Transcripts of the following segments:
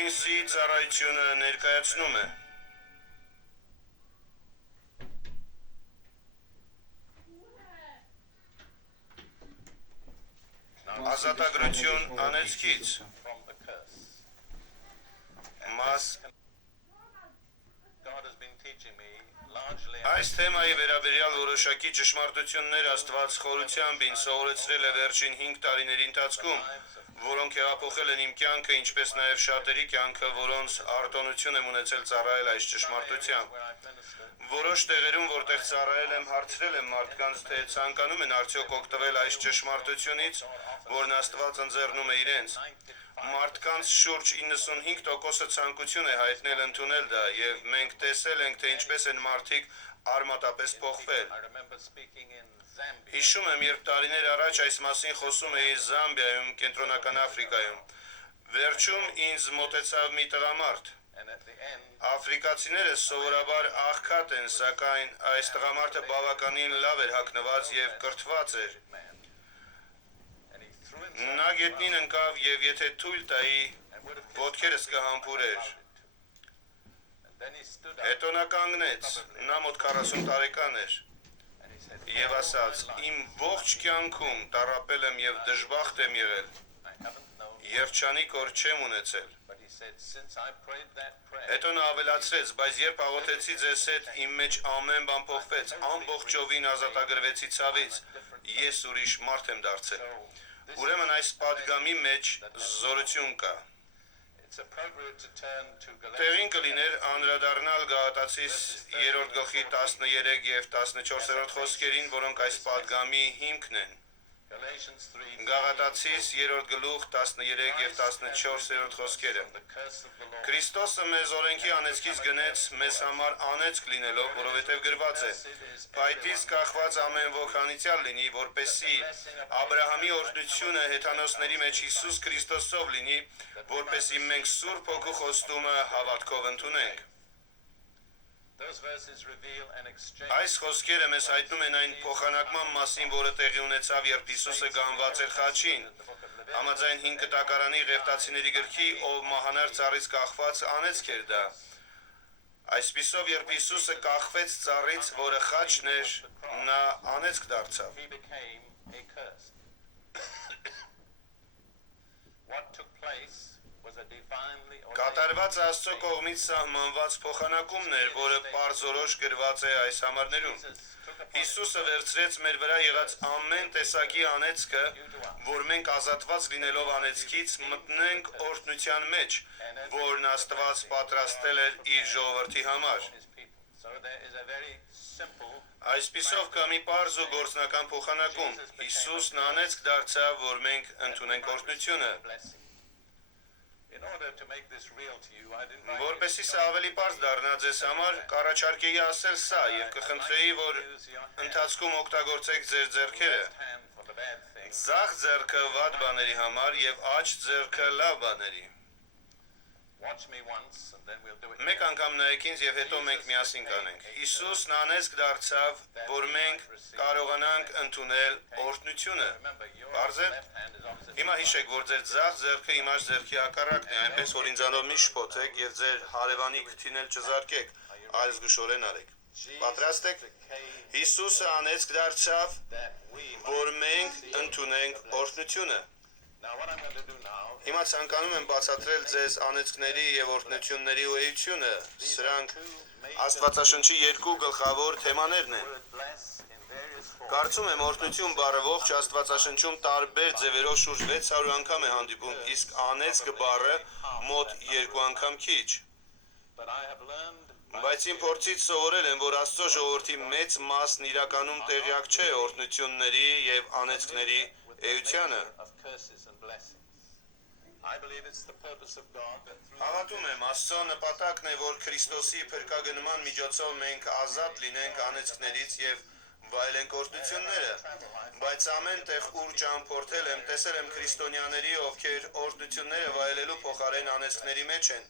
Պրինսի ծառայությունը ներկայացնում է։ Ազատագրություն անեծքից։ Մաս Այս թեմայի վերաբերյալ որոշակի ճշմարտություններ Աստված խորությամբ ինձ սովորեցրել է վերջին 5 տարիների ընթացքում, որոնք հեղափոխել են իմ կյանքը, ինչպես նաև շատերի կյանքը, որոնց արտոնություն եմ ունեցել ծառայել այս ճշմարտությամբ։ Որոշ տեղերում, որտեղ ծառայել եմ, հարցրել եմ մարդկանց, թե ցանկանում են արդյոք օգտվել այս ճշմարտությունից, որն Աստված ընձեռնում է իրենց։ Մարդկանց շուրջ 95%-ը ցանկություն է հայտնել ընդունել դա, եւ մենք տեսել ենք, թե ինչպես են մարդիկ արմատապես փոխվել։ Հիշում եմ, երբ տարիներ առաջ այս մասին խոսում էի Զամբիայում, Կենտրոնական Աֆրիկայում։ Վերջում ինձ մոտեցավ մի տղամարդ։ Աֆրիկացիները սովորաբար աղքատ են, սակայն այս տղամարդը բավականին լավ էր հագնված եւ կրթված էր։ Նա գետնին ընկավ եւ եթե թույլ տայի, ոտքերս կհամբուրեր։ Հետո նա կանգնեց, նա մոտ 40 տարեկան էր, եւ ասաց. «Իմ ողջ կյանքում տառապել եմ եւ դժբախտ եմ եղել, երջանիկ օր չեմ ունեցել»։ Հետո նա ավելացրեց. «Բայց երբ աղոթեցի ձեզ հետ, իմ մեջ ամեն բան փոխվեց, ամբողջովին ազատագրվեցի ցավից, ես ուրիշ մարդ եմ դարձել»։ Ուրեմն այս պատգամի մեջ զորություն կա։ Տեղին կլիներ անդրադառնալ Գաղատացիս 3:13 եւ 14 խոսքերին, որոնք այս պատգամի հիմքն են։ Գաղատացիս 3:13 եւ 14 խոսքերը։ Քրիստոսը մեզ օրենքի անեծքից գնեց, մեզ համար անեծք լինելով, որովհետև գրված է. «Փայտից կախված ամեն ոք անիծյալ լինի, որպեսզի Աբրահամի օրհնությունը հեթանոսների մեջ Հիսուս Քրիստոսով լինի, որպեսզի մենք Սուրբ Հոգու խոստումը հավատքով ընդունենք»։ Այս խոսքերը մեզ հայտնում են այն փոխանակման մասին, որը տեղի ունեցավ, երբ Հիսուսը գանված էր խաչին։ Համաձայն 5 կտակարանի Ղևտացիների գրքի, ով մահանար ծառից կախված, անեծք էր դա։ Այսպիսով, երբ Հիսուսը կախվեց ծառից, որը խաչն էր, նա անեծք դարձավ։ Կատարված Աստծո կողմից սահմանված փոխանակումն էր, որը պարզորոշ գրված է այս համարներում։ Հիսուսը վերցրեց մեր վրա եղած ամեն տեսակի անեծքը, որ մենք ազատված լինելով անեծքից մտնենք օրհնության մեջ, որն Աստված պատրաստել էր իր ժողովրդի համար։ Այսպիսով կա մի պարզ ու գործնական փոխանակում։ Հիսուսն անեծք դարձավ, որ մենք ընդունենք օրհնությունը։ Որպեսզի սա ավելի պարզ դառնա ձեզ համար, կառաջարկեի ասել սա եւ կխնդրեի, որ ընթացքում օգտագործեք ձեր ձեռքերը։ Ձախ ձեռքը վատ բաների համար եւ աջ ձեռքը լավ բաների։ Մեկ անգամ նայեք ինձ եւ հետո մենք միասին կանենք։ Հիսուսն անեծք դարձավ, որ մենք կարողանանք ընդունել օրհնությունը։ Պարզ է։ Հիմա հիշեք, որ ձեր ձախ ձեռքը իմ աջ ձեռքի հակառակն է, այնպես որ ինձանով մի շփոթեք եւ ձեր հարևանի քթին էլ չզարկեք, այլ զգուշորեն արեք։ Պատրաստ եք։ Հիսուսը անեծք դարձավ, որ մենք ընդունենք օրհնությունը։ Հիմա ցանկանում եմ բացատրել ձեզ անեծքների եւ օրհնությունների ուղղությունը։ Սրանք Աստվածաշնչի երկու գլխավոր թեմաներն են։ Կարծում եմ օրհնություն բառը ողջ Աստվածաշնչում տարբեր ձևերով շուրջ 600 անգամ է հանդիպում, իսկ անեծք բառը մոտ 2 անգամ քիչ։ Բայց իմ փորձից սովորել եմ, որ Աստծո ժողովրդի մեծ մասն իրականում տեղյակ չէ օրհնությունների եւ անեծքների էությանը։ Հավատում եմ, Աստծո նպատակն է, որ Քրիստոսի փրկագնման միջոցով մենք ազատ լինենք անեծքներից եւ վայելենք օրհնությունները, բայց ամեն տեղ ուր ճամփորդել եմ, տեսել եմ քրիստոնյաների, ովքեր օրհնությունները վայելելու փոխարեն անեծքների մեջ են։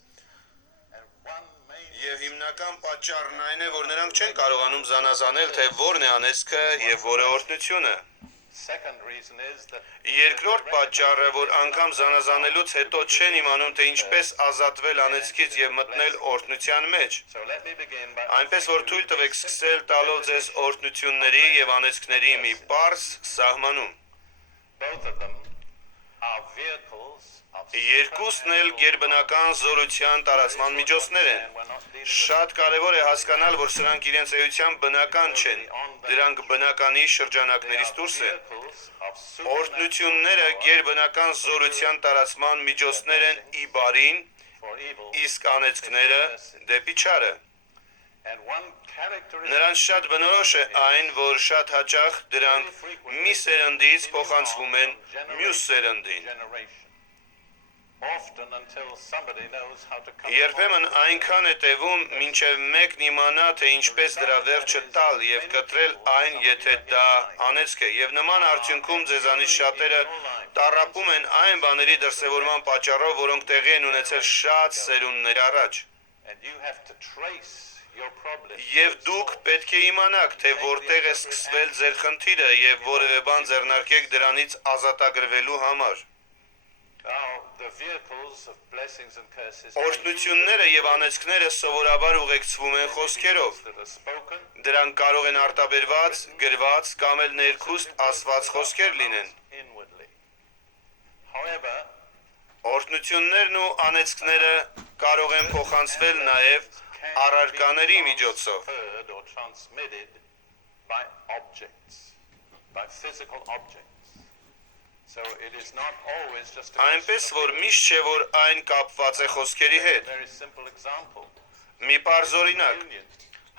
Եվ հիմնական պատճառն այն է, որ նրանք չեն կարողանում զանազանել, թե որն է անեծքը եւ որը օրհնությունը։ Երկրորդ պատճառը, որ անգամ զանազանելուց հետո չեն իմանում, թե ինչպես ազատվել անեծքից եւ մտնել օրհնության մեջ։ Այնպես որ թույլ տվեք սկսել տալով ձեզ օրհնությունների եւ անեծքների մի պարզ սահմանում։ Երկուսն էլ գերբնական զորության տարածման միջոցներ են։ Շատ կարևոր է հասկանալ, որ սրանք իրենց էությամբ բնական չեն, դրանք բնականի շրջանակներից դուրս են։ Օրհնությունները գերբնական զորության տարածման միջոցներ են ի բարին, իսկ անեծքները դեպի չարը։ Նրանց շատ բնորոշ է այն, որ շատ հաճախ դրանք մի սերնդից փոխանցվում են մյուս սերնդին։ Երբեմն այնքան է տևում, մինչև մեկն իմանա, թե ինչպես դրա վերջը տալ եւ կտրել այն, եթե դա անեծք է, եւ նման արդյունքում ձեզանից շատերը տառապում են այն բաների դրսևորման պատճառով, որոնք տեղի են ունեցել շատ սերունդներ առաջ։ Եվ դուք պետք է իմանաք, թե որտեղ է սկսվել ձեր խնդիրը եւ որևէ բան ձեռնարկեք դրանից ազատագրվելու համար։ Օրհնությունները եւ անեծքները սովորաբար ուղեկցվում են խոսքերով։ Դրանք կարող են արտաբերված, գրված կամ էլ ներքուստ ասված խոսքեր լինեն։ Օրհնություններն ու անեծքները կարող են փոխանցվել նաեւ առարկաների միջոցով։ Այնպես որ միշտ չէ, որ այն կապված է խոսքերի հետ։ Մի պարզ օրինակ։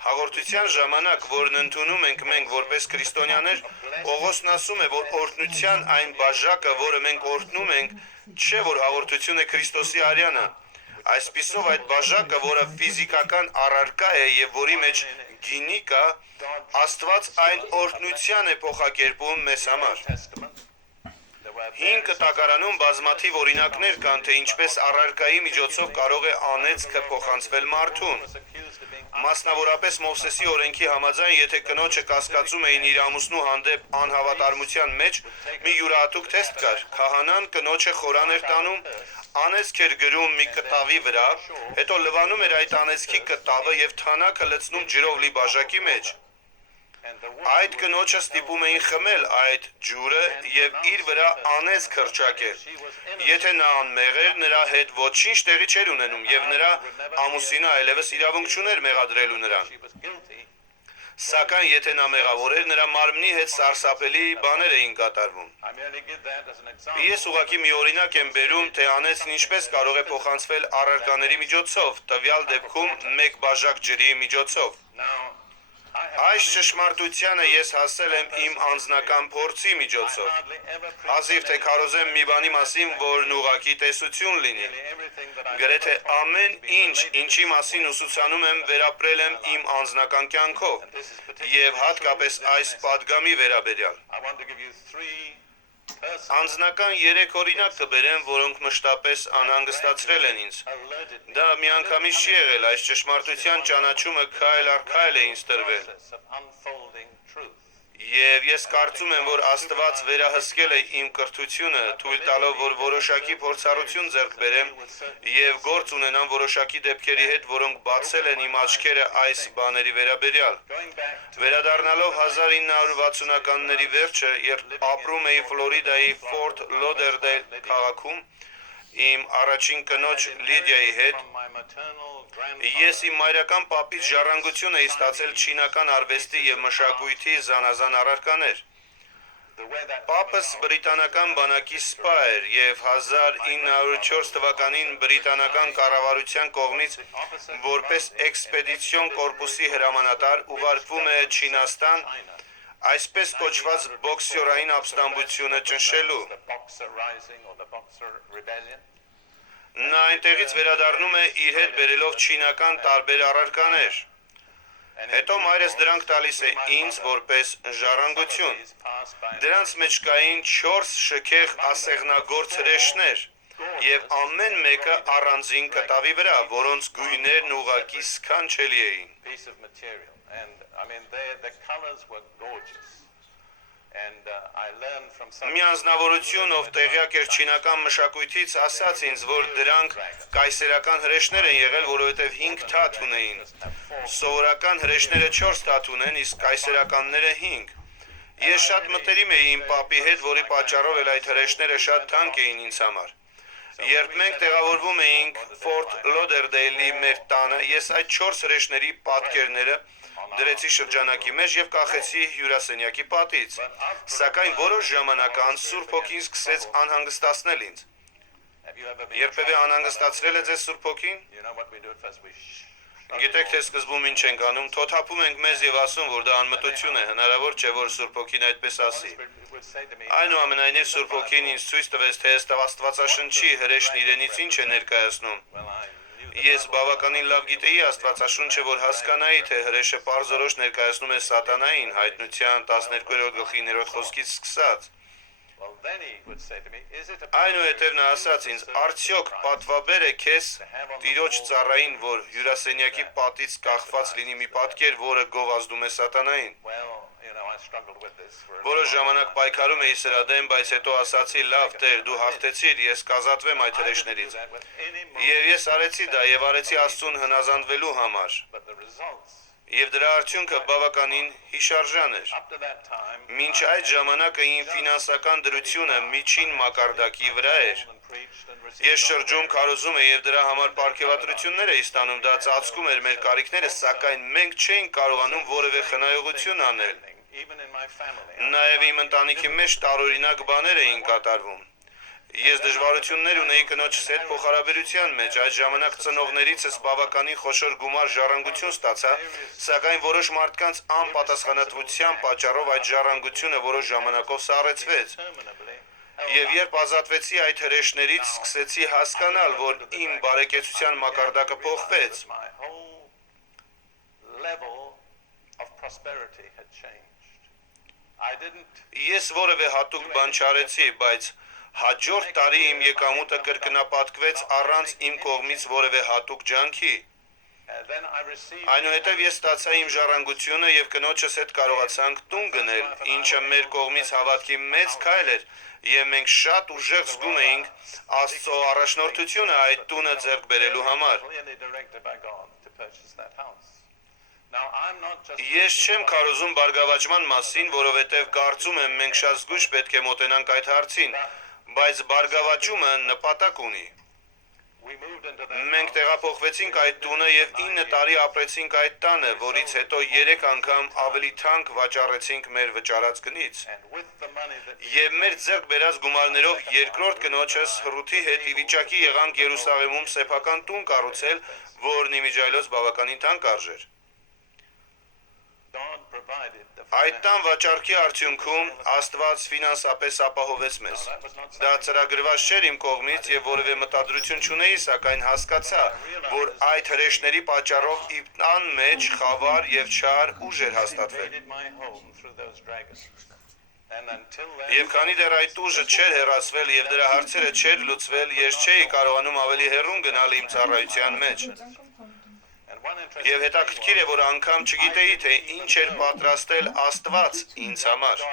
Հաղորդության ժամանակ, որն ընդունում ենք մենք որպես քրիստոնյաներ, Պողոսն ասում է, որ օրհնության այն բաժակը, որը մենք օրհնում ենք, չէ, որ հաղորդություն է Քրիստոսի արյանը։ Այսպիսով այդ բաժակը, որը ֆիզիկական առարկա է եւ որի մեջ գինի կա, Աստված այն օրհնության է փոխակերպում մեզ համար։ Հին կտակարանում բազմաթիվ օրինակներ կան, թե ինչպես առարկայի միջոցով կարող է անեծքը փոխանցվել մարդուն։ Մասնավորապես Մովսեսի օրենքի համաձայն, եթե կնոջը կասկածում էին իր ամուսնու հանդեպ անհավատարմության մեջ, մի յուրահատուկ թեստ կար։ Քահանան կնոջը խորան էր տանում, անեծք էր գրում մի կտավի վրա, հետո լվանում էր այդ անեծքի կտավը եւ թանաքը լցնում ջրով լի բաժակի մեջ։ Այդ կնոջը ստիպում էին խմել այդ ջուրը եւ իր վրա անեծք հռչակել։ Եթե նա անմեղ էր, նրա հետ ոչինչ տեղի չէր ունենում եւ նրա ամուսինը այլևս իրավունք չուներ մեղադրելու նրան։ Սակայն եթե նա մեղավոր էր, նրա մարմնի հետ սարսափելի բաներ էին կատարվում։ Ես ուղղակի մի օրինակ եմ բերում, թե անեծքն ինչպես կարող է փոխանցվել առարկաների միջոցով, տվյալ դեպքում մեկ բաժակ ջրի միջոցով։ Այս ճշմարտությանը ես հասել եմ իմ անձնական փորձի միջոցով։ Հազիվ թե քարոզեմ մի բանի մասին, որն ուղղակի տեսություն լինի։ Գրեթե ամեն ինչ, ինչի մասին ուսուցանում եմ, վերապրել եմ իմ անձնական կյանքով եւ հատկապես այս պատգամի վերաբերյալ։ Անձնական 3 օրինակ կբերեմ, որոնք մշտապես անհանգստացրել են ինձ։ Դա միանգամից չի եղել, այս ճշմարտության ճանաչումը քայլ առ քայլ է ինձ տրվել։ Եվ ես կարծում եմ, որ Աստված վերահսկել է իմ կրթությունը, թույլ տալով, որ որոշակի փորձառություն ձեռք բերեմ եւ գործ ունենամ որոշակի դեպքերի հետ, որոնք բացել են իմ աչքերը այս բաների վերաբերյալ։ Վերադառնալով 1960-ականների վերջը, երբ ապրում էի Ֆլորիդայի Ֆորթ Լոդերդեյլ քաղաքում, իմ առաջին կնոջ Լիդիայի հետ, ես իմ մայրական պապից ժառանգություն էի ստացել չինական արվեստի եւ մշակույթի զանազան առարկաներ։ Պապս բրիտանական բանակի սպա էր եւ 1904 թվականին բրիտանական կառավարության կողմից որպես էքսպեդիցիոն կորպուսի հրամանատար ուղարկվում է Չինաստան այսպես կոչված բոքսյորային ապստամբությունը ճնշելու։ Նա այնտեղից վերադառնում է իր հետ բերելով չինական տարբեր առարկաներ։ Հետո մայրս դրանք տալիս է ինձ որպես ժառանգություն։ Դրանց մեջ կային 4 շքեղ ասեղնագործ հրեշներ եւ ամեն մեկը առանձին կտավի վրա, որոնց գույներն ուղղակի սքանչելի էին։ Մի անձնավորություն, ով տեղյակ էր չինական մշակույթից, ասաց ինձ, որ դրանք կայսերական հրեշներ են եղել, որովհետև 5 թաթ ունեին։ Սովորական հրեշները 4 թաթ ունեն, իսկ կայսերականները 5։ Ես շատ մտերիմ էի իմ պապի հետ, որի պատճառով էլ այդ հրեշները շատ թանկ էին ինձ համար։ Երբ մենք տեղավորվում էինք Ֆորտ Լոդերդեյլի մեր տանը, ես այդ 4 հրեշների պատկերները դրեցի շրջանակի մեջ եւ կախեցի հյուրասենյակի պատից։ Սակայն որոշ ժամանակ անց Սուրբ Հոգին սկսեց անհանգստացնել ինձ։ Երբևէ անհանգստացրել է ձեզ Սուրբ Հոգին։ Գիտեք, թե սկզբում ինչ ենք անում, թոթափում ենք մեզ եւ ասում, որ դա անմտություն է, հնարավոր չէ, որ Սուրբ Հոգին այդպես ասի։ Այնուամենայնիվ Սուրբ Հոգին ինձ ցույց տվեց, թե ըստ Աստվածաշնչի հրեշն իրենից ինչ է ներկայացնում։ Ես բավականին լավ գիտեի Աստվածաշունչը, որ հասկանայի, թե հրեշը պարզորոշ ներկայացնում է սատանային, Հայտնության 12-րդ գլխի 9-րդ խոսքից սկսած։ Այնուհետև նա ասաց ինձ, արդյոք պատվաբեր է քեզ Տիրոջ ծառային, որ հյուրասենյակի պատից կախված լինի մի պատկեր, որը գովազդում է սատանային։ Որոշ ժամանակ պայքարում էի սրա դեմ, բայց հետո ասացի, լավ Տեր, դու հաղթեցիր, ես կազատվեմ այդ հրեշներից։ Եվ ես արեցի դա եւ արեցի Աստծուն հնազանդվելու համար։ Եվ դրա արդյունքը բավականին հիշարժան էր։ Մինչ այդ ժամանակը իմ ֆինանսական դրությունը միջին մակարդակի վրա էր։ Ես շրջում քարոզում եմ եւ դրա համար պարգևատրություններ էի ստանում, դա ծածկում էր մեր կարիքները, սակայն մենք չէինք կարողանում որևէ խնայողություն անել։ Նաեւ իմ ընտանիքի մեջ տարօրինակ բաներ էին կատարվում։ Ես դժվարություններ ունեի կնոջս հետ փոխհարաբերության մեջ, այդ ժամանակ ծնողներիցս բավականին խոշոր գումար ժառանգություն ստացա, սակայն որոշ մարդկանց անպատասխանատվության պատճառով այդ ժառանգությունը որոշ ժամանակով սառեցվեց։ Եվ երբ ազատվեցի այդ հրեշներից, սկսեցի հասկանալ, որ իմ բարեկեցության մակարդակը փոխվեց։ Ես որևէ հատուկ բան չարեցի, բայց հաջորդ տարի իմ եկամուտը կրկնապատկվեց առանց իմ կողմից որևէ հատուկ ջանքի։ Այնուհետև ես ստացա իմ ժառանգությունը եւ կնոջս հետ կարողացանք տուն գնել, ինչը մեր կողմից հավատքի մեծ քայլ էր, եւ մենք շատ ուժեղ զգում էինք Աստծո առաջնորդությունը այդ տունը ձեռք բերելու համար։ Ես չեմ քարոզում բարգավաճման մասին, որովհետև կարծում եմ մենք շատ զգույշ պետք է մոտենանք այդ հարցին, բայց բարգավաճումը նպատակ ունի։ Մենք տեղափոխվեցինք այդ տունը եւ 9 տարի ապրեցինք այդ տանը, որից հետո 3 անգամ ավելի թանկ վաճառեցինք մեր վճարած գնից։ Եվ մեր ձեռք բերած գումարներով երկրորդ կնոջս Հռութի հետ ի վիճակի եղանք Երուսաղեմում սեփական տուն կառուցել, որն իմիջիայլոց բավականին թանկ արժեր։ Այդ տան վաճառքի արդյունքում Աստված ֆինանսապես ապահովեց մեզ։ Դա ծրագրված չէր իմ կողմից եւ որևէ մտադրություն չունեի, սակայն հասկացա, որ այդ հրեշների պատճառով իմ տան մեջ խավար եւ չար ուժ էր հաստատվել։ Եվ քանի դեռ այդ ուժը չէր հեռացվել եւ դրա հարցերը չէր լուծվել, ես չէի կարողանում ավելի հեռուն գնալ իմ ծառայության մեջ։ Եվ հետաքրքիր է, որ անգամ չգիտեի, թե ինչ էր պատրաստել Աստված ինձ համար։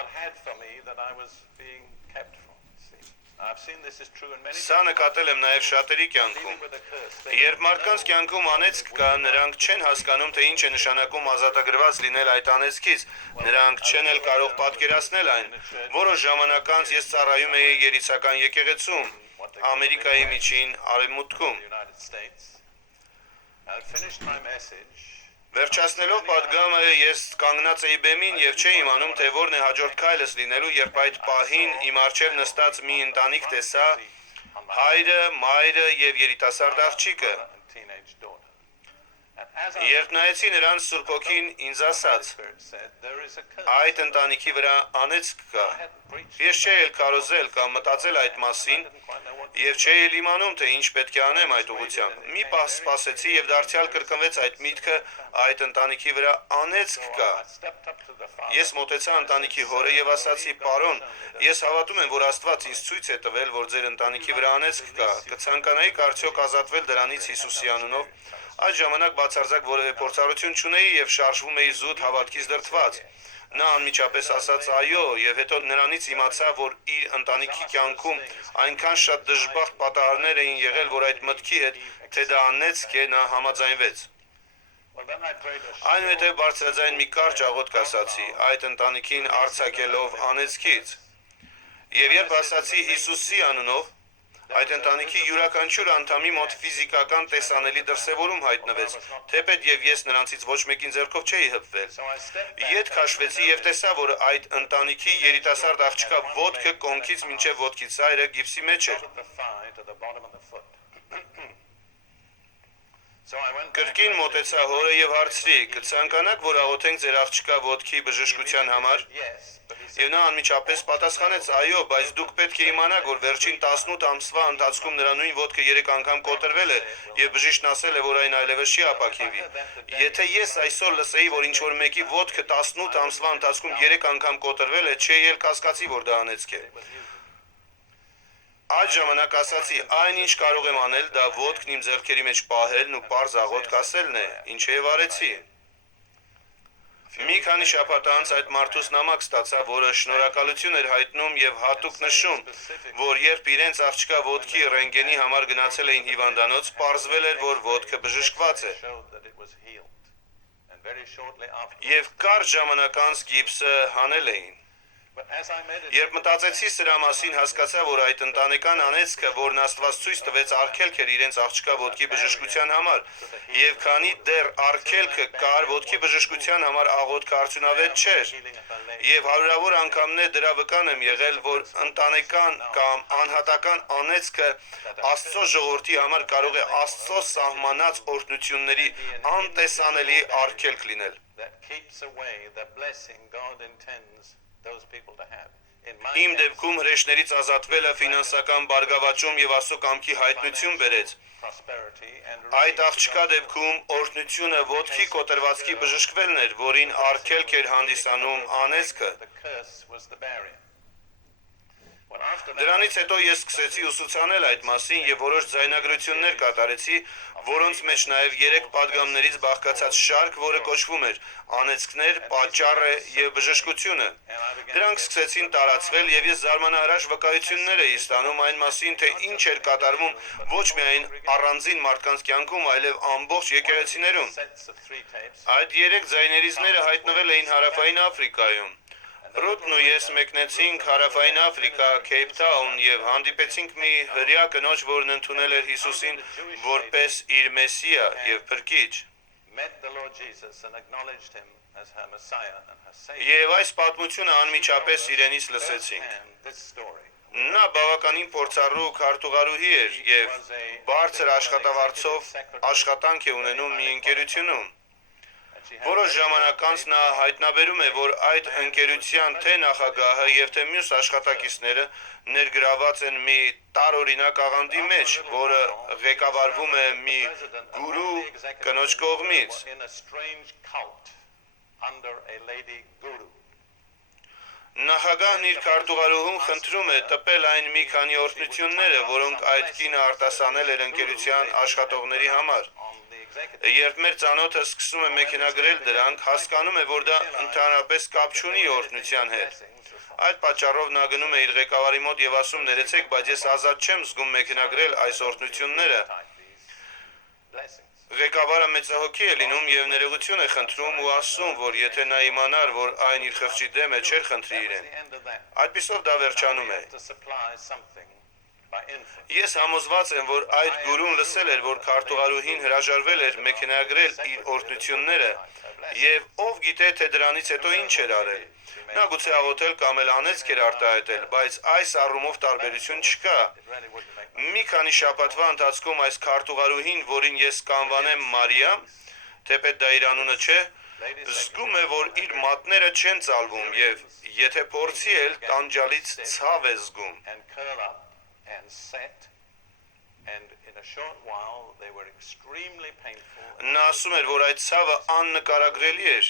Սա նկատել եմ նաև շատերի կյանքում։ Երբ մարդկանց կյանքում անեծք կա, նրանք չեն հասկանում, թե ինչ է նշանակում ազատագրված լինել այդ անեծքից, նրանք չեն էլ կարող պատկերացնել այն։ Որոշ ժամանակ անց ես ծառայում էի երիցական եկեղեցում, Ամերիկայի միջին արևմուտքում։ Վերջացնելով պատգամը ես կանգնած էի բեմին եւ չէի իմանում, թե որն է հաջորդ քայլս լինելու, երբ այդ պահին իմ առջև նստած մի ընտանիք տեսա, հայրը, մայրը եւ երիտասարդ աղջիկը։ Երբ նայեցի նրանց, Սուրբ Հոգին ինձ ասաց. այդ ընտանիքի վրա անեծք կա։ Ես չէի էլ կարոզել կամ մտածել այդ մասին եւ չէի էլ իմանում, թե ինչ պետք է անեմ այդ ուղղությամբ։ Մի պահ սպասեցի եւ դարձյալ կրկնվեց այդ միտքը, այդ ընտանիքի վրա անեծք կա։ Ես մոտեցա ընտանիքի հորը եւ ասացի. «Պարոն, ես հավատում եմ, որ Աստված ինձ ցույց է տվել, որ ձեր ընտանիքի վրա անեծք կա։ Կցանկանայիք արդյոք ազատվել դրանից Հիսուսի անունով»։ Այդ ժամանակ բացարձակ որևէ փորձառություն չունեի եւ շարժվում էի զուտ հավատքից դրդված։ Նա անմիջապես ասաց այո, եւ հետո նրանից իմացա, որ իր ընտանիքի կյանքում այնքան շատ դժբախտ պատահարներ էին եղել, որ այդ մտքի հետ, թե դա անեծք է, նա համաձայնվեց։ Այնուհետև բարձրաձայն մի կարճ աղոթք ասացի, այդ ընտանիքին արձակելով անեծքից։ Եվ երբ ասացի Հիսուսի անունով, այդ ընտանիքի յուրաքանչյուր անդամի մոտ ֆիզիկական տեսանելի դրսևորում հայտնվեց, թեպետ եւ ես նրանցից ոչ մեկին ձեռքով չէի հպվել։ Ետ քաշվեցի եւ տեսա, որ այդ ընտանիքի երիտասարդ աղջկա ոտքը կոնքից մինչեւ ոտքի ծայրը գիպսի մեջ էր։ Կրկին մոտեցա հորը եւ հարցրի. «Կցանկանաք, որ աղոթենք ձեր աղջկա ոտքի բժշկության համար»։ Եվ նա անմիջապես պատասխանեց. «Այո, բայց դուք պետք է իմանաք, որ վերջին 18 ամսվա ընթացքում նրա նույն ոտքը 3 անգամ կոտրվել է եւ բժիշկն ասել է, որ այն այլևս չի ապակինվի։ Եթե ես այսօր լսեի, որ ինչ-որ մեկի ոտքը 18 ամսվա ընթացքում 3 անգամ կոտրվել է, չէի էլ կասկածի, որ դա անեծք է»։ Այդ ժամանակ ասացի. «Այն ինչ կարող եմ անել, դա ոտքն իմ ձեռքերի մեջ պահելն ու պարզ աղոթք ասելն է, ինչեւ արեցի»։ Մի քանի շաբաթ անց այդ մարդուս նամակ ստացա, որը շնորհակալություն էր հայտնում եւ հատուկ նշում, որ երբ իրենց աղջկա ոտքի ռենտգենի համար գնացել էին հիվանդանոց, պարզվել էր, որ ոտքը բժշկված է։ Եվ կարճ ժամանակ անց գիպսը հանել էին։ Երբ մտածեցի սրա մասին, հասկացա, որ այդ ընտանեկան անեծքը, որն Աստված ցույց տվեց, արգելք էր իրենց աղջկա ոտքի բժշկության համար, եւ քանի դեռ արգելքը կար, ոտքի բժշկության համար աղոթքը արդյունավետ չէր, եւ հարյուրավոր անգամներ դրա վկան եմ եղել, որ ընտանեկան կամ անհատական անեծքը Աստծո ժողովրդի համար կարող է Աստծո սահմանած օրհնությունների անտեսանելի արգելք լինել։ Իմ դեպքում հրեշներից ազատվելը ֆինանսական բարգավաճում եւ Աստծո կամքի հայտնություն բերեց։ Այդ աղջկա դեպքում օրհնությունը ոտքի կոտրվածքի բժշկվելն էր, որին արգելք էր հանդիսանում անեծքը։ Դրանից հետո ես սկսեցի ուսուցանել այդ մասին եւ որոշ ձայնագրություններ կատարեցի, որոնց մեջ նաեւ 3 պատգամներից բաղկացած շարք, որը կոչվում էր «Անեծքներ, պատճառը եւ բժշկությունը»։ Դրանք սկսեցին տարածվել եւ ես զարմանահրաշ վկայություններ էի ստանում այն մասին, թե ինչ էր կատարվում ոչ միայն առանձին մարդկանց կյանքում, այլև ամբողջ եկեղեցիներում։ Այդ 3 ձայներիզները հայտնվել էին Հարավային Աֆրիկայում։ Ռութն ու ես մեկնեցինք Հարավային Աֆրիկա, Քեյփթաուն եւ հանդիպեցինք մի հրեա կնոջ, որն ընդունել էր Հիսուսին որպես իր Մեսիա եւ Փրկիչ։ Եվ այս պատմությունը անմիջապես իրենից լսեցինք։ Նա բավականին փորձառու քարտուղարուհի էր եւ բարձր աշխատավարձով աշխատանք է ունենում մի ընկերությունում։ Որոշ ժամանակ անց նա հայտնաբերում է, որ այդ ընկերության թե նախագահը եւ թե մյուս աշխատակիցները ներգրաված են մի տարօրինակ աղանդի մեջ, որը ղեկավարվում է մի գուրու կնոջ կողմից։ Նախագահն իր քարտուղարուհուն խնդրում է տպել այն մի քանի օրհնությունները, որոնք այդ կինը արտասանել էր ընկերության աշխատողների համար։ Երբ մեր ծանոթը սկսում է մեքենագրել դրանք, հասկանում է, որ դա ընդհանրապես կապ չունի օրհնության հետ։ Այդ պատճառով նա գնում է իր ղեկավարի մոտ եւ ասում. «Ներեցեք, բայց ես ազատ չեմ զգում մեքենագրել այս օրհնությունները»։ Ղեկավարը մեծահոգի է լինում եւ ներողություն է խնդրում ու ասում, որ եթե նա իմանար, որ այն իր խղճի դեմ է, չէր խնդրի իրեն։ Այդպիսով դա վերջանում է։ Ես համոզված եմ, որ այդ գուրուն լսել էր, որ քարտուղարուհին հրաժարվել էր մեքենագրել իր օրհնությունները եւ ով գիտե, թե դրանից հետո ինչ էր արել։ Նա գուցե աղոթել կամ էլ անեծք էր արտահայտել, բայց այս առումով տարբերություն չկա։ Մի քանի շաբաթվա ընթացքում այս քարտուղարուհին, որին ես կանվանեմ Մարիա, թեպետ դա իր անունը չէ, զգում է, որ իր մատները չեն ծալվում եւ եթե փորձի էլ տանջալից ցավ է զգում։ Նա ասում էր, որ այդ ցավը աննկարագրելի էր։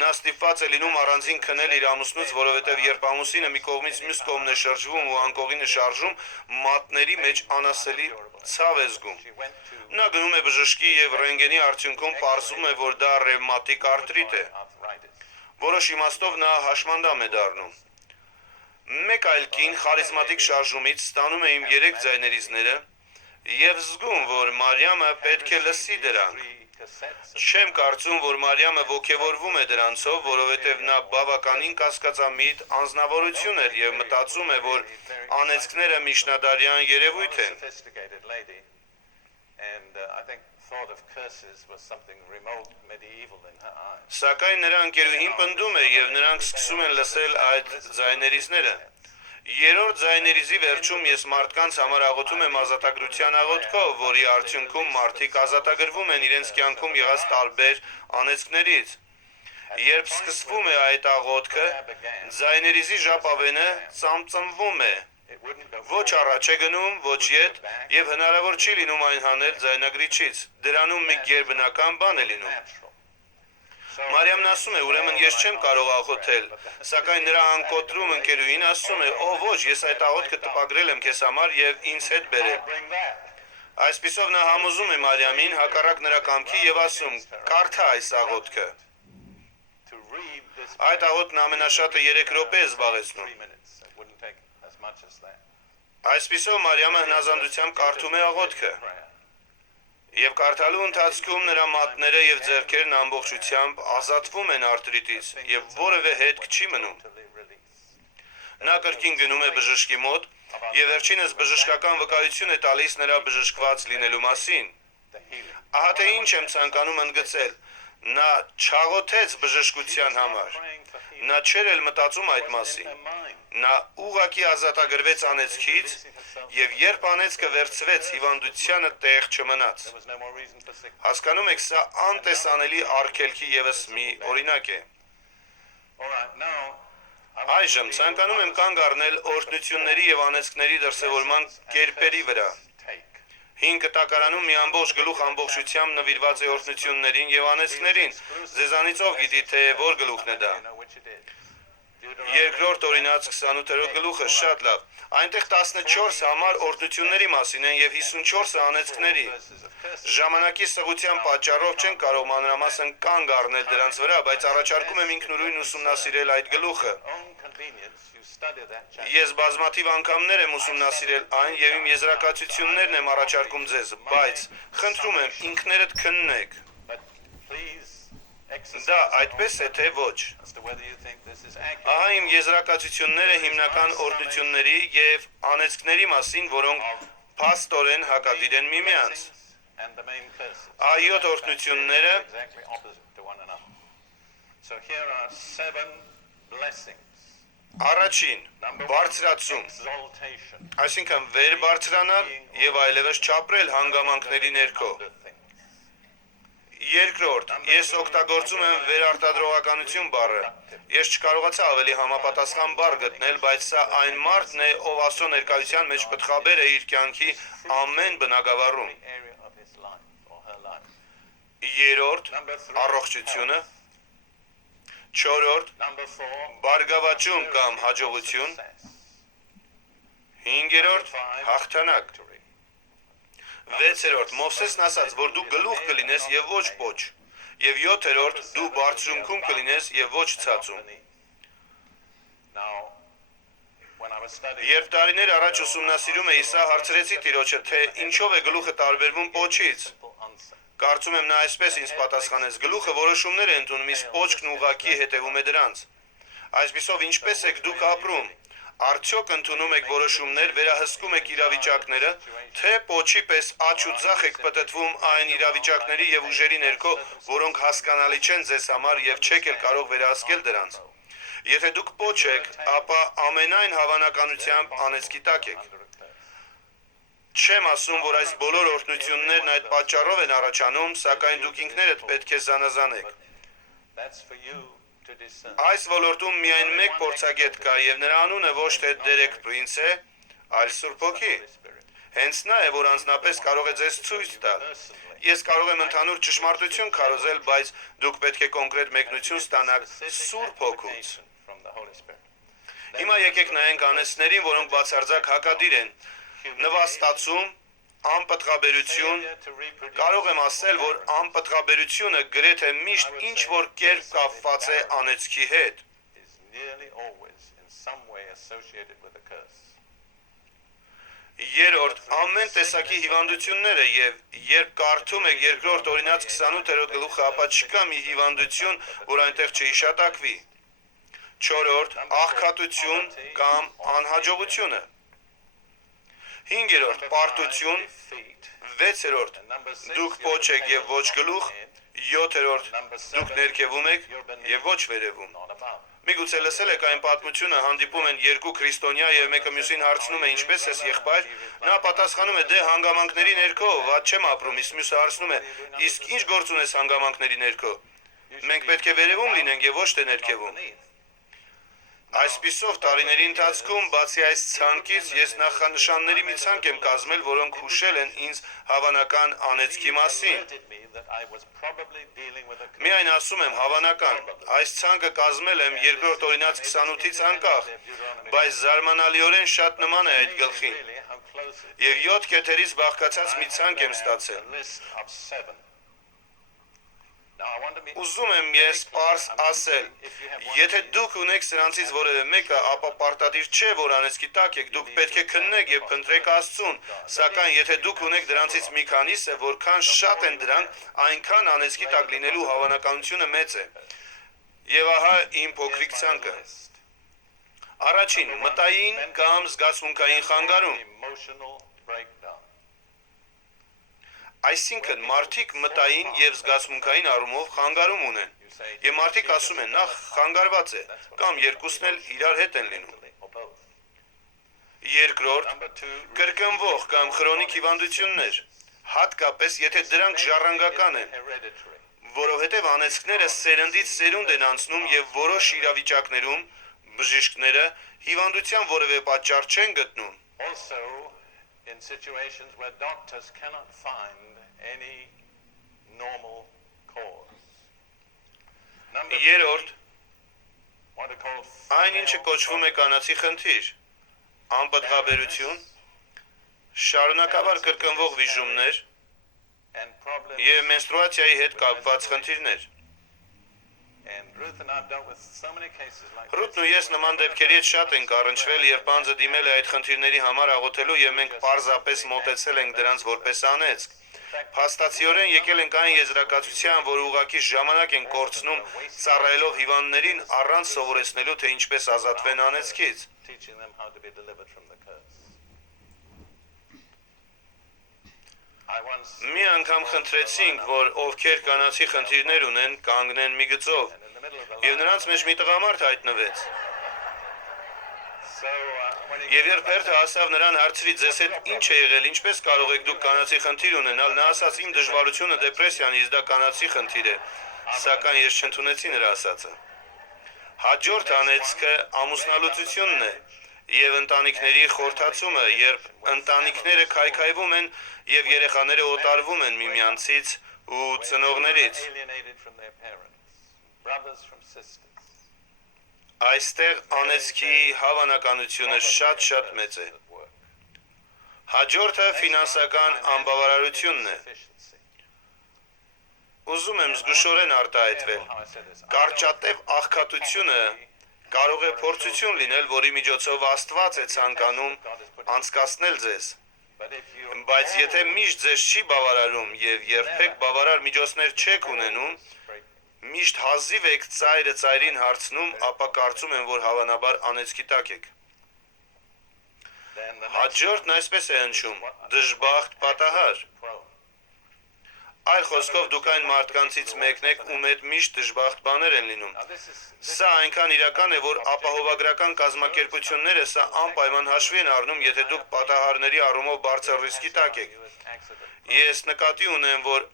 Նա ստիպված է լինում առանձին քնել իր ամուսնուց, որովհետև երբ ամուսինը մի կողմից մյուս կողմն է շրջվում ու անկողինը շարժում, մատների մեջ անասելի ցավ է զգում։ Նա գնում է բժշկի եւ ռենտգենի արդյունքում պարզվում է, որ դա ռևմատիկ արտրիտ է։ Որոշ իմաստով նա հաշմանդամ է դառնում։ Մեկ այլ կին խարիզմատիկ շարժումից ստանում է իմ 3 ձայներիզները եւ զգում, որ Մարիամը պետք է լսի դրանք։ Չեմ կարծում, որ Մարիամը ոգևորվում է դրանցով, որովհետև նա բավականին կասկածամիտ անձնավորություն էր եւ մտածում է, որ անեծքները միջնադարյան երևույթ են։ Սակայն նրա ընկերուհին պնդում է եւ նրանք սկսում են լսել այդ ձայներիզները։ Երրորդ ձայներիզի վերջում ես մարդկանց համար աղոթում եմ ազատագրության աղոթքով, որի արդյունքում մարդիկ ազատագրվում են իրենց կյանքում եղած տարբեր անեծքներից։ Երբ սկսվում է այդ աղոթքը, ձայներիզի ժապավենը ծամծմվում է։ Ոչ առաջ է գնում, ոչ ետ, եւ հնարավոր չի լինում այն հանել ձայնագրիչից։ Դրանում մի գերբնական բան է լինում։ Մարիամն ասում է, ուրեմն ես չեմ կարող աղոթել, սակայն նրա անկոտրում ընկերուհին ասում է, «Ո ոչ, ես այդ աղոթքը տպագրել եմ քեզ համար եւ ինձ հետ բերել»։ Այսպիսով նա համոզում է Մարիամին հակառակ նրա կամքի եւ ասում, «Կարդա այս աղոթքը»։ Այդ աղոթքն ամենաշատը 3 րոպե է զբաղեցնում։ Այսպիսով Մարիամը հնազանդությամբ կարդում է աղոթքը։ Եվ կարդալու ընթացքում նրա մատները եւ ձեռքերն ամբողջությամբ ազատվում են արթրիտից եւ որևէ հետք չի մնում։ Նա կրկին գնում է բժշկի մոտ եւ վերջինս բժշկական վկայություն է տալիս նրա բժշկված լինելու մասին։ Ահա թե ինչ եմ ցանկանում ընդգծել։ Նա չաղոթեց բժշկության համար։ Նա չէր էլ մտածում այդ մասին։ Նա ուղղակի ազատագրվեց անեծքից եւ երբ անեծքը վերցվեց, հիվանդությանը տեղ չմնաց։ Հասկանում եք, սա անտեսանելի արգելքի եւս մի օրինակ է։ Այժմ ցանկանում եմ կանգ առնել օրհնությունների եւ անեծքների դրսեւորման կերպերի վրա։ 5 կտակարանում մի ամբողջ գլուխ ամբողջությամբ նվիրված է օրհնություններին եւ անեծքներին։ Ձեզանից ով գիտի, թե որ գլուխն է դա։ Երկրորդ օրինաց 28-րդ գլուխը շատ լավ։ Այնտեղ 14 համար օրհնությունների մասին են եւ 54-ը անեծքների։ Ժամանակի սղության պատճառով չեն կարող մանրամասն կանգ առնել դրանց վրա, բայց առաջարկում եմ ինքնուրույն ուսումնասիրել այդ գլուխը։ Ես բազմաթիվ անգամներ եմ ուսումնասիրել այն եւ իմ եզրակացություններն եմ առաջարկում ձեզ, բայց խնդրում եմ ինքներդ քննեք։ Դա այդպես է թե ոչ։ Ահա իմ եզրակացությունները հիմնական օրհնությունների եւ անեծքների մասին, որոնք փաստորեն հակադիր են միմյանց։ Այոտ օրհնությունները Առաջին, բարձրացում, այսինքն վեր բարձրանալ եւ այլևս չապրել հանգամանքների ներքո։ Երկրորդ, ես օգտագործում եմ վերարտադրողականություն բառը։ Ես չկարողացա ավելի համապատասխան բառ գտնել, բայց սա այն մարդն է, ով Աստծո ներկայության մեջ պտղաբեր է իր կյանքի ամեն բնագավառում։ Երրորդ, առողջությունը։ Չորրորդ, բարգավաճում կամ հաջողություն։ Հինգերորդ, հաղթանակ։ Վեցերորդ, Մովսեսն ասաց, որ դու գլուխ կլինես եւ ոչ պոչ։ Եվ 7-րդ, դու բարձրունքում կլինես եւ ոչ ցածում։ Երբ տարիներ առաջ ուսումնասիրում էի, սա հարցրեցի Տիրոջը, թե ինչով է գլուխը տարբերվում պոչից։ Կարծում եմ նա այսպես ինձ պատասխանեց. գլուխը որոշումներ է ընդունում, իսկ պոչքն ուղղակի հետևում է դրանց։ Այսպիսով ինչպես եք դուք ապրում։ Արդյոք ընդունում եք որոշումներ, վերահսկում եք իրավիճակները, թե պոչի պես աջ ու ձախ եք պտտվում այն իրավիճակների եւ ուժերի ներքո, որոնք հասկանալի չեն ձեզ համար եւ չեք էլ կարող վերահսկել դրանց։ Եթե դուք պոչ եք, ապա ամենայն հավանականությամբ անեծքի տակ եք։ Չեմ ասում, որ այս բոլոր օրհնություններն այդ պատճառով են առաջանում, սակայն դուք ինքներդ պետք է զանազանեք։ Այս ոլորտում միայն մեկ փորձագետ կա եւ նրա անունը ոչ թե Դերեկ Պրինց է, այլ Սուրբ Հոգի։ Հենց նա է, որ անձնապես կարող է ձեզ ցույց տալ։ Ես կարող եմ ընդհանուր ճշմարտություն քարոզել, բայց դուք պետք է կոնկրետ մեկնություն ստանաք Սուրբ Հոգուց։ Հիմա եկեք նայենք անեծներին, որոնք բացարձակ հակադիր են։ Նվաստացում, անպտղաբերություն, կարող եմ ասել, որ անպտղաբերությունը գրեթե միշտ ինչ-որ կերպ կապված է անեծքի հետ։ Երրորդ, ամեն տեսակի հիվանդությունները եւ երբ կարդում եք երկրորդ օրինաց 28-րդ գլուխը, ապա չկա մի հիվանդություն, որ այնտեղ չհիշատակվի։ Չորրորդ, աղքատություն կամ անհաջողությունը։ Հինգերորդ, պարտություն։ Վեցերորդ, դուք պոչ եք եւ ոչ գլուխ։ Յոթերորդ, դուք ներքևում եք եւ ոչ վերևում։ Միգուցե լսել եք այն պատմությունը, հանդիպում են երկու քրիստոնյա եւ մեկը մյուսին հարցնում է ինչպես ես եղբայր, նա պատասխանում է դե հանգամանքների ներքո, ված չեմ ապրում, իսկ մյուսը հարցնում է իսկ ինչ գործ ունես հանգամանքների ներքո։ Մենք պետք է վերևում լինենք եւ ոչ թե ներքևում։ Այսպիսով տարիների ընթացքում բացի այս ցանկից ես նախանշանների մի ցանկ եմ կազմել, որոնք հուշել են ինձ հավանական անեծքի մասին։ Միայն ասում եմ հավանական, այս ցանկը կազմել եմ երկրորդ օրինաց 28-ից անկախ, բայց զարմանալիորեն շատ նման է այդ գլխին։ Եվ 7 կեթերից բաղկացած մի ցանկ եմ ստացել։ Ուզում եմ ես պարզ ասել, եթե դուք ունեք սրանցից որևէ մեկը, ապա պարտադիր չէ, որ անեծքի տակ եք, դուք պետք է քննեք եւ փնտրեք Աստծուն, սակայն եթե դուք ունեք դրանցից մի քանիսը, որքան շատ են դրանք, այնքան անեծքի տակ լինելու հավանականությունը մեծ է։ Եվ ահա իմ փոքրիկ ցանկը։ Առաջին, մտային կամ զգացմունքային խանգարում։ Այսինքն մարդիկ մտային եւ զգացմունքային առումով խանգարում ունեն։ Եվ մարդիկ ասում են, նախ խանգարված է, կամ երկուսն էլ իրար հետ են լինում։ Երկրորդ, կրկնվող կամ քրոնիկ հիվանդություններ, հատկապես եթե դրանք ժառանգական են, որովհետև անեծքները սերնդից սերունդ են անցնում եւ որոշ իրավիճակներում բժիշկները հիվանդության որևէ պատճառ չեն գտնում։ In situations where doctors cannot find any normal cause. Երրորդ, այն ինչը կոչվում է կանացի խնդիր, անպտղաբերություն, շարունակաբար կրկնվող վիժումներ եւ մենստրուացիայի հետ կապված խնդիրներ։ Ռութն ու ես նման դեպքերի հետ շատ ենք առնչվել, երբ անձը դիմել է այդ խնդիրների համար աղոթելու եւ մենք պարզապես մոտեցել ենք դրանց որպես անեծք։ Փաստացիորեն եկել ենք այն եզրակացության, որ ուղղակի ժամանակ են կորցնում ծառայելով հիվանդներին առանց սովորեցնելու, թե ինչպես ազատվեն անեծքից։ Մի անգամ խնդրեցինք, որ ովքեր կանացի խնդիրներ ունեն, կանգնեն մի գծով, եւ նրանց մեջ մի տղամարդ հայտնվեց։ Եվ երբ հերթը հասավ նրան հարցրի, ձեզ հետ ինչ է եղել, ինչպես կարող եք դուք կանացի խնդիր ունենալ, նա ասաց, իմ դժվարությունը դեպրեսիան, իսկ դա կանացի խնդիր է, սակայն ես չընդունեցի նրա ասածը։ Հաջորդ անեծքը ամուսնալուծությունն է եւ ընտանիքների խորհրդացումը, երբ ընտանիքները քայքայվում են եւ երեխաները օտարվում են միմյանցից ու ծնողներից։ Այստեղ անեծքի հավանականությունը շատ մեծ է։ Հաջորդը ֆինանսական անբավարարությունն է։ Ուզում եմ զգուշորեն արտահայտվել։ Կարճատև աղքատությունը կարող է փորձություն լինել, որի միջոցով Աստված է ցանկանում անցկացնել ձեզ։ Բայց եթե միշտ ձեզ չի բավարարում եւ երբեք բավարար միջոցներ չեք ունենում, միշտ հազիվ եք ծայրը ծայրին հարցնում, ապա կարծում եմ, որ հավանաբար անեծքի տակ եք։ Հաջորդն այսպես է հնչում. դժբախտ պատահար։ Այլ խոսքով դուք այն մարդկանցից մեկն եք, ում հետ միշտ դժբախտ բաներ են լինում։ Սա այնքան իրական է, որ ապահովագրական կազմակերպությունները սա անպայման հաշվի են առնում, եթե դուք պատահարների առումով բարձր ռիսկի տակ եք։ Ես նկատի ունեմ, որ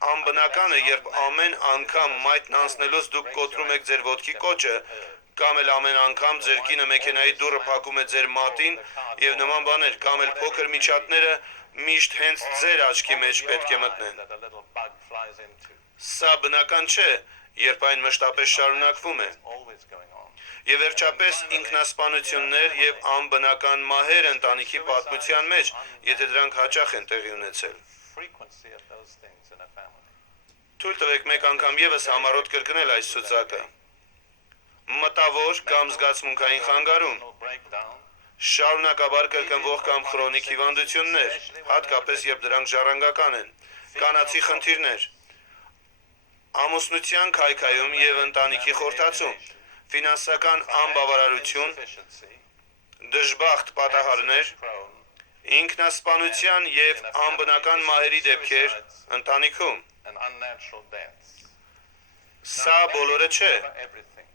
անբնական է, երբ ամեն անգամ մայթն անցնելուց դուք կոտրում եք ձեր ոտքի կոճը, կամ էլ ամեն անգամ ձեր կինը մեքենայի դուռը փակում է ձեր մատին եւ նման բաներ, կամ էլ փոքր միջատները միշտ հենց ձեր աչքի մեջ պետք է մտնեն։ Սա բնական չէ, երբ այն մշտապես շարունակվում է։ always going on. Եվ վերջապես ինքնասպանություններ եւ անբնական մահեր ընտանիքի պատմության մեջ, եթե դրանք հաճախ են տեղի ունեցել։ Frequency of those things in a family. Թույլ տվեք մեկ անգամ եւս համառոտ կրկնել այս ցուցակը։ Մտավոր կամ զգացմունքային խանգարում, Emotional breakdown, շարունակաբար կրկնվող կամ քրոնիկ հիվանդություններ, հատկապես երբ դրանք ժառանգական են, կանացի խնդիրներ, ամուսնության քայքայում եւ ընտանիքի խորթացում, ֆինանսական անբավարարություն, insufficiency, դժբախտ պատահարներ, prone, ինքնասպանության եւ անբնական մահերի դեպքեր ընտանիքում։ and unnatural deaths. Սա բոլորը չէ։ Everything.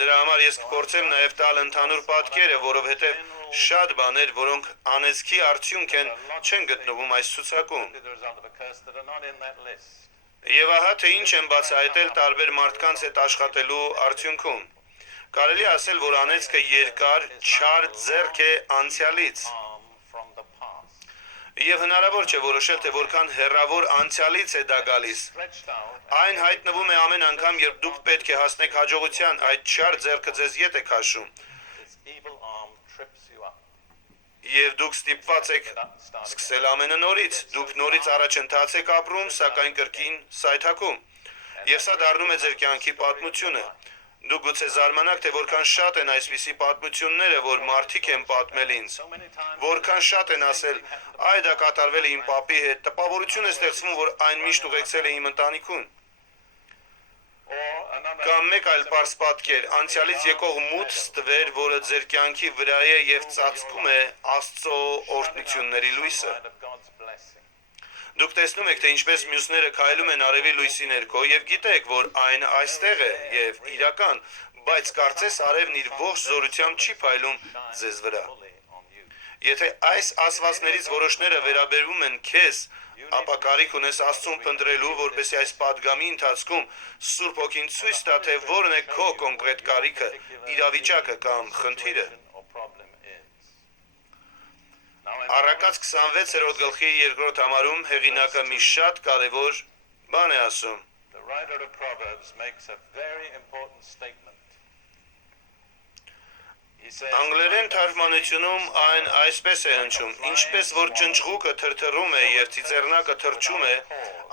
Դրա համար ես կփորձեմ նաև տալ ընդհանուր պատկերը, որովհետև շատ բաներ, որոնք անեծքի արդյունք են, չեն գտնվում այս ցուցակում։ The result of a curse that are not in that list. Եվ ահա թե ինչ են բացահայտել տարբեր մարդկանց հետ աշխատելու արդյունքում։ Կարելի է ասել, որ անեծքը երկար, չար ձեռք է անցյալից։ From the past. Եվ հնարավոր չէ որոշել, թե որքան հեռավոր անցյալից է դա գալիս։ Stretched out, Այն հայտնվում է ամեն անգամ, երբ դուք պետք է հասնեք հաջողության, այդ չար ձեռքը ձեզ ետ է քաշում, its evil arm trips you up. եւ դուք ստիպված եք սկսել ամենը նորից։ Դուք նորից առաջընթաց եք ապրում, սակայն կրկին սայթաքում։ Եվ սա դառնում է ձեր կյանքի պատմությունը։ Դուք գուցե զարմանաք, թե որքան շատ են այսպիսի պատմությունները, որ մարդիկ են պատմել ինձ։ So many times Որքան շատ են ասել, այ դա կատարվել է իմ պապի հետ, տպավորություն է ստեղծվում, որ այն միշտ ուղեկցել է իմ ընտանիքուն։ or another Կամ մեկ այլ պարզ պատկեր, անցյալից եկող մութ ստվեր, որը ձեր կյանքի վրա է եւ ծածկում է Աստծո օրհնությունների լույսը։ side of God's blessing. Դուք տեսնում եք, թե ինչպես մյուսները քայլում են արևի լույսի ներքո եւ գիտեք, որ այն այստեղ է եւ իրական, բայց կարծես արևն իր ողջ զորությամբ չի փայլում ձեզ վրա։ Fully on you. Եթե այս ասվածներից որոշները վերաբերվում են քեզ, ապա կարիք ունես Աստծուն փնտրելու, որպեսզի այս պատգամի ընթացքում Սուրբ Հոգին ցույց տա, թե որն է քո կոնկրետ կարիքը, իրավիճակը կամ խնդիրը։ Or problem is. Now in Առակաց 26-րդ գլխի 2-րդ համարում հեղինակը մի շատ կարևոր բան է ասում։ the writer of Proverbs makes a very important statement. He says, Անգլերեն թարգմանությունում այն այսպես է հնչում. Ինչպես որ ճնճղուկը թրթռում է եւ ծիծեռնակը թրջում է,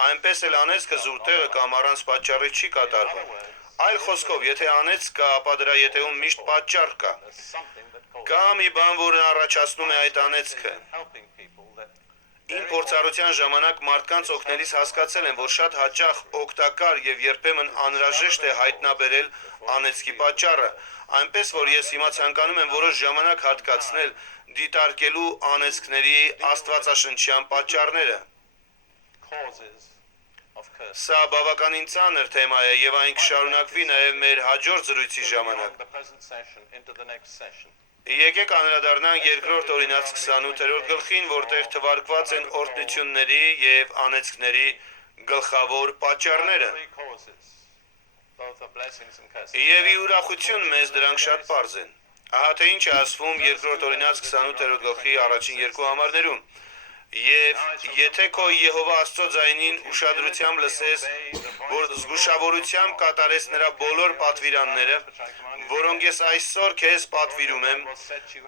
այնպես էլ անեծքը զուր տեղը կամ առանց պատճառի չի կատարվում։ Այլ խոսքով, եթե անեծ կա, ապա դրա ետևում միշտ պատճառ կա։ there's something that causes Կա մի բան, որն առաջացնում է այդ անեծքը։ helping people that Իմ փորձառության ժամանակ մարդկանց օգնելիս հասկացել եմ, որ շատ հաճախ օգտակար եւ երբեմն անհրաժեշտ է հայտնաբերել անեծքի պատճառը, այնպես որ ես հիմա ցանկանում եմ որոշ ժամանակ հատկացնել դիտարկելու անեծքների աստվածաշնչյան պատճառները։ causes of curse. Սա բավականին ծանր թեմա է եւ այն կշարունակվի նաեւ մեր հաջորդ զրույցի ժամանակ։ Beyond the present session into the next session. Եկեք անդրադառնանք երկրորդ օրինաց 28-րդ գլխին, որտեղ թվարկված են օրհնությունների եւ անեծքների գլխավոր պատճառները։ Three causes, both of blessings and curses. Եվ ի ուրախություն մեզ դրանք շատ པարզ են։ Ահա թե ինչ է ասվում երկրորդ օրինաց 28-րդ գլխի առաջին երկու համարներում։ Եվ եթե քո Եհովա Աստծո ձայնին ուշադրությամբ լսես, որ զգուշավորությամբ կատարես նրա բոլոր պատվիրանները, որոնք ես այսօր քեզ պատվիրում եմ,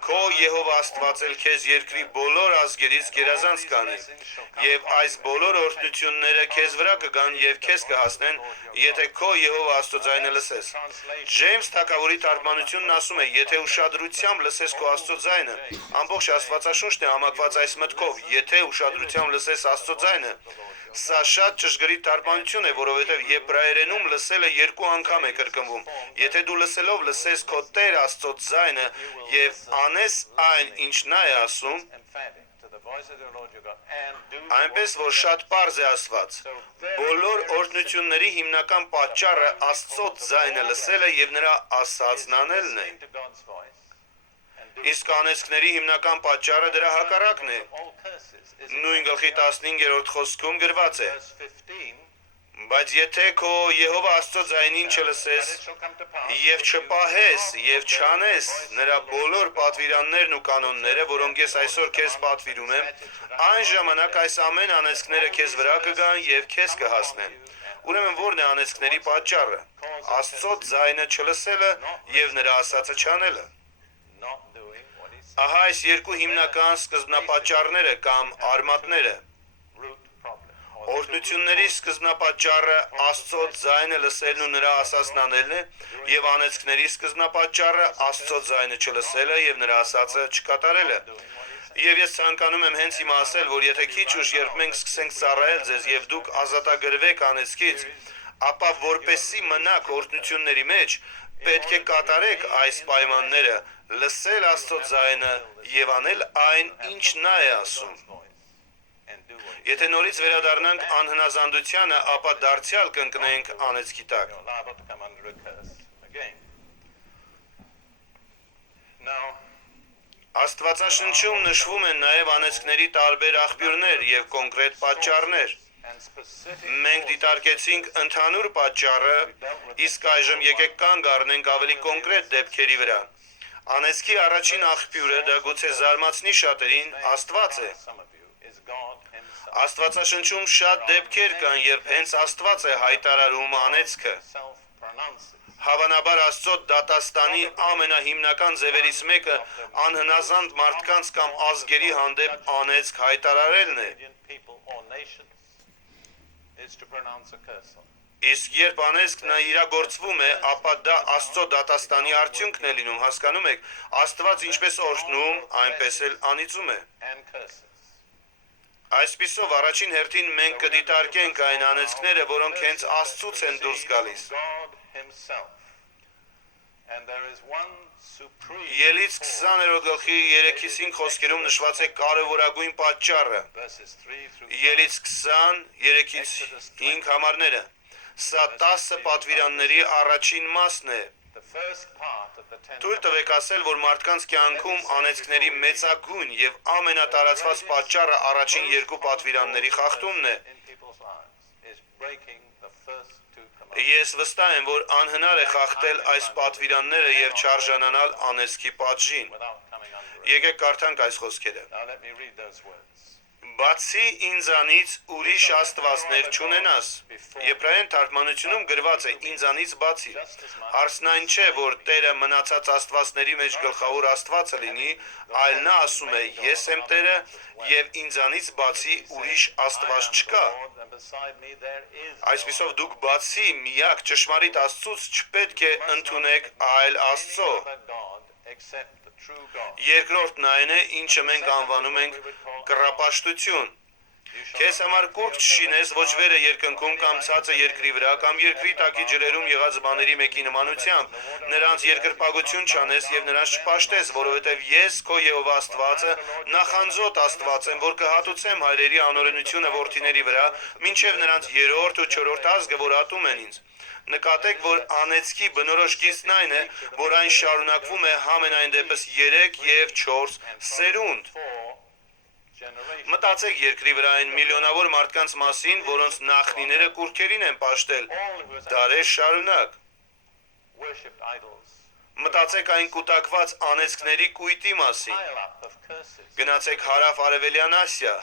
քո Եհովա Աստված էլ քեզ երկրի բոլոր ազգերից գերազանց կանի, եւ այս բոլոր օրհնությունները քեզ վրա կգան եւ քեզ կհասնեն, եթե քո Եհովա Աստծո ձայնը լսես։ Ջեյմս Թագավորի թարգմանությունն ասում է, եթե ուշադրությամբ լսես քո Աստծո ձայնը, ամբողջ Աստվածաշունչն է համակված այս մտքով, եթե ուշադրությամբ լսես Աստծո ձայնը։ Սա շատ ճշգրիտ թարգմանություն է, որովհետև եբրայերենում լսելը երկու անգամ է կրկնվում։ Եթե դու լսելով լսես քո Տեր Աստծո ձայնը եւ անես այն, ինչ նա է ասում, Emphatic to the voice of the Lord your God and do այնպես որ շատ པարզ է ասված։ Բոլոր օրհնությունների հիմնական պատճառը Աստծո ձայնը լսելը եւ նրա ասածն անելն է։ to God's voice and do Իսկ անեծքների հիմնական պատճառը դրա հակառակն է։ all curses is Նույն գլխի 15-րդ խոսքում գրված է. verse 15. Բայց եթե քո Եհովա Աստծո ձայնին չլսես It shall come to pass եւ չպահես եւ չանես նրա բոլոր պատվիրաններն ու կանոնները, որոնք ես այսօր քեզ պատվիրում եմ, այն ժամանակ այս ամեն անեծքները քեզ վրա կգան եւ քեզ կհասնեն։ Ուրեմն ո՞րն է անեծքների պատճառը։ Աստծո ձայնը չլսելը եւ նրա ասածը չանելը։ not doing what he said. Ահա այս երկու հիմնական սկզբնապատճառները կամ արմատները։ Root problem. Օրհնությունների սկզբնապատճառը Աստծո ձայնը լսելն ու նրա ասածն անելն է, եւ անեծքների սկզբնապատճառը Աստծո ձայնը չլսելը եւ նրա ասածը չկատարելը։ Եվ ես ցանկանում եմ հենց հիմա ասել, որ եթե քիչ ուշ երբ մենք սկսենք ծառայել ձեզ եւ դուք ազատագրվեք անեծքից, ապա որպեսի մնաք օրհնությունների մեջ, պետք է կատարեք այս պայմանները, լսել Աստծո ձայնը եւ անել այն, ինչ նա է ասում։ And do what Եթե նորից վերադառնանք անհնազանդությանը, ապա դարձյալ կընկնենք անեծքի տակ։ you're liable to come under a curse again. Now, Աստվածաշնչում նշվում են նաև անեծքների տարբեր աղբյուրներ եւ կոնկրետ պատճառներ։ and specific Մենք դիտարկեցինք ընդհանուր պատճառը, իսկ այժմ եկեք կանգ առնենք ավելի կոնկրետ դեպքերի վրա։ Անեծքի առաջին աղբյուրը դա գուցե զարմացնի շատերին Աստված է։ some of you is God himself. Աստվածաշնչում շատ դեպքեր կան, երբ հենց Աստված է հայտարարում անեծքը։ Self-pronounces. Հավանաբար Աստծո դատաստանի ամենահիմնական ձևերից մեկը անհնազանդ մարդկանց կամ ազգերի հանդեպ անեծք հայտարարելն է։ Indian people or nations is to pronounce a curse on them. Իսկ երբ անեծքն իրագործվում է, ապա դա Աստծո դատաստանի արդյունքն է լինում, հասկանում եք, Աստված ինչպես օրհնում, այնպես էլ անիծում է։ And curses. Այսպիսով առաջին հերթին մենք կդիտարկենք այն անեծքները, որոնք հենց Աստծուց են դուրս գալիս։ God himself. And there is one supreme Ելից 20-րդ գլխի 3-ից 5 խոսքերում նշված է կարևորագույն պատճառը։ verses 3 through 5. Ելից 20, 3-ից 5 համարները։ Սա 10 պատվիրանների առաջին մասն է։ The first part of the 10 Թույլ տվեք ասել, որ մարդկանց կյանքում անեծքների մեծագույն եւ ամենատարածված պատճառը առաջին երկու պատվիրանների խախտումն է։ in people's lives is breaking the first two commandments. Ես վստահ եմ, որ անհնար է խախտել այս պատվիրանները եւ չարժանանալ անեծքի պատժին։ Without coming under it. Եկեք կարդանք այս խոսքերը։ Now let me read those words. Բացի ինձանից ուրիշ աստվածներ չունենաս։ Եբրայեն թարգմանությունում գրված է ինձանից բացի։ Հարցն այն չէ, որ Տերը մնացած աստվածների մեջ գլխավոր աստվածը լինի, այլ նա ասում է. ես եմ Տերը եւ ինձանից բացի ուրիշ աստված չկա։ Lord, and beside me there is no Այսպիսով դուք բացի միակ ճշմարիտ Աստծուց չպետք է ընդունեք այլ Աստծո։ other God except the true God. Երկրորդն այն է, ինչը մենք անվանում ենք կռապաշտություն։ Քեզ համար կուրջ չշինես ոչ վերը երկնքում կամ ցածը երկրի վրա կամ երկրի տակի ջրերում եղած բաների մեկի նմանությամբ, նրանց երկրպագություն չանես եւ նրանց չպաշտես, որովհետեւ ես քո Եհովա Աստվածը նախանձոտ Աստված եմ, որ կհատուցեմ հայրերի անօրենությունը որդիների վրա, մինչեւ նրանց երրորդ ու չորրորդ ազգը, որ ատում են ինձ։ Նկատեք, որ անեծքի բնորոշ գիծն այն է, որ այն շարունակվում է համենայն դեպս 3 եւ 4 սերունդ։ 4 generations. Մտածեք երկրի վրա այն միլիոնավոր մարդկանց մասին, որոնց նախնիները կուրքերին են պաշտել All who has դարեր շարունակ։ worshipped idols. Մտածեք այն կուտակված անեծքների կույտի մասին։ Pile up of curses. Գնացեք հարավ արևելյան Ասիա։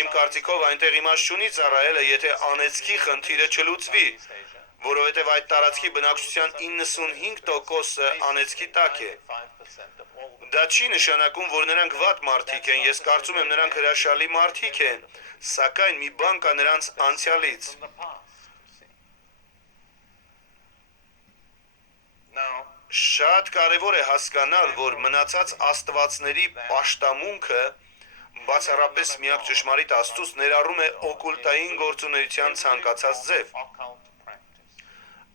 Իմ կարծիքով այնտեղ իմաստ չունի ծառայելը, եթե անեծքի խնդիրը չլուծվի, East Asia. որովհետև այդ տարածքի բնակչության 95%-ը անեծքի տակ է։ 5% of all the Դա չի նշանակում, որ նրանք վատ մարդիկ են, ես կարծում եմ նրանք հրաշալի մարդիկ են, սակայն մի բան կա նրանց անցյալից։ from the past. See? Now, Շատ կարևոր է հասկանալ, որ մնացած աստվածների պաշտամունքը բացառապես միակ ճշմարիտ Աստծուց ներառում է օկուլտային գործունեության ցանկացած ձև։ occult practice.